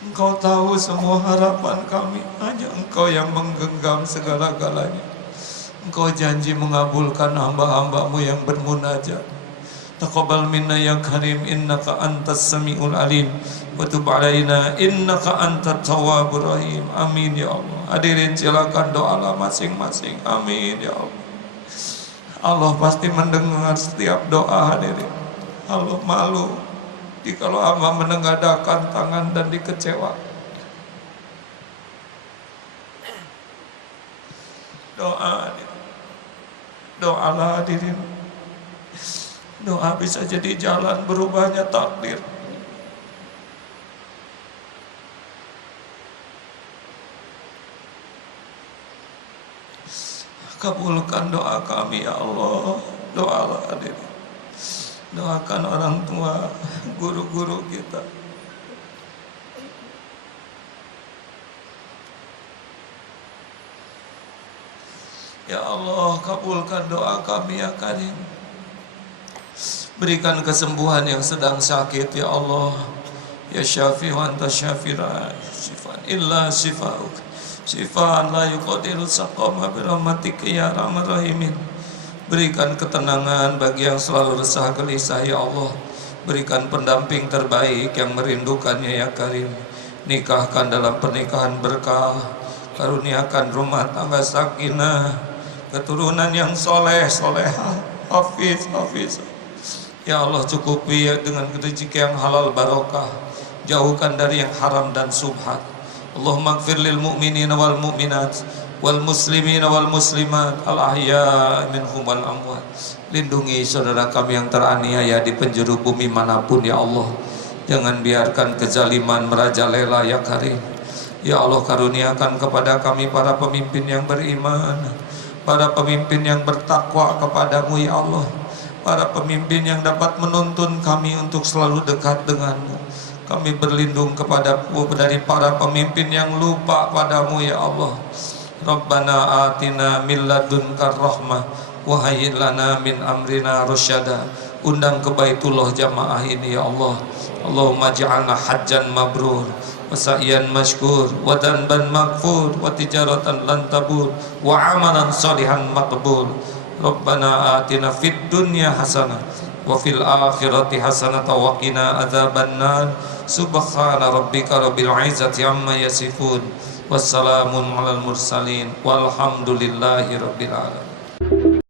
Engkau tahu semua harapan kami. Hanya Engkau yang menggenggam segala-galanya. Engkau janji mengabulkan hamba-hambamu yang bermunajat. Taqabbal minna ya karim innaka antas samiul alim wa tub alaina innaka antat tawwabur rahim. Amin ya Allah. Hadirin silakan doalah masing-masing. Amin ya Allah. Allah pasti mendengar setiap doa hadirin. Allah malu jikalau hamba menengadahkan tangan dan dikecewa. Doa hadirin. Doalah hadirin. Doa bisa jadi jalan berubahnya takdir. Kabulkan doa kami ya Allah. Doalah hadirin. Doakan orang tua, guru-guru kita. Ya Allah, kabulkan doa kami ya Karim. Berikan kesembuhan yang sedang sakit ya Allah. Ya Syafi wa anta syafira syifaan illa syifa'uk. Syifaan la yuqadiru saqama birahmatika ya arhamar rahimin. Berikan ketenangan bagi yang selalu resah gelisah ya Allah. Berikan pendamping terbaik yang merindukannya ya Karim. Nikahkan dalam pernikahan berkah. Karuniakan rumah tangga sakinah, keturunan yang soleh solehah, hafiz. Ya Allah, cukupi dengan rezeki yang halal barokah. Jauhkan dari yang haram dan subhat. Allahumma ighfir lil mu'minina wal mu'minat wal muslimina wal muslimat al ahya minhum wal amwat. Lindungi saudara kami yang teraniaya di penjuru bumi manapun ya Allah. Jangan biarkan kezaliman merajalela ya Karim. Ya Allah, karuniakan kepada kami para pemimpin yang beriman, para pemimpin yang bertakwa kepadamu ya Allah, para pemimpin yang dapat menuntun kami untuk selalu dekat denganmu. Kami berlindung kepadamu dari para pemimpin yang lupa padamu ya Allah. Rabbana atina min ladunka rahmah wa hayyi lana min amrina rasyada. Undang ke Baitullah jamaah ini ya Allah. Allahumma ja'alna hajjan mabrur wa sa'yan mashkur wa danban maghfur wa tijaratan lan tabur wa amalan salihan maqbul. Rabbana atina fid dunya hasanah wa fil akhirati hasanah wa qina adzabannar. Subhana rabbika rabbil izzati amma yasifun. Wassalamun alal mursalin walhamdulillahi rabbil alamin.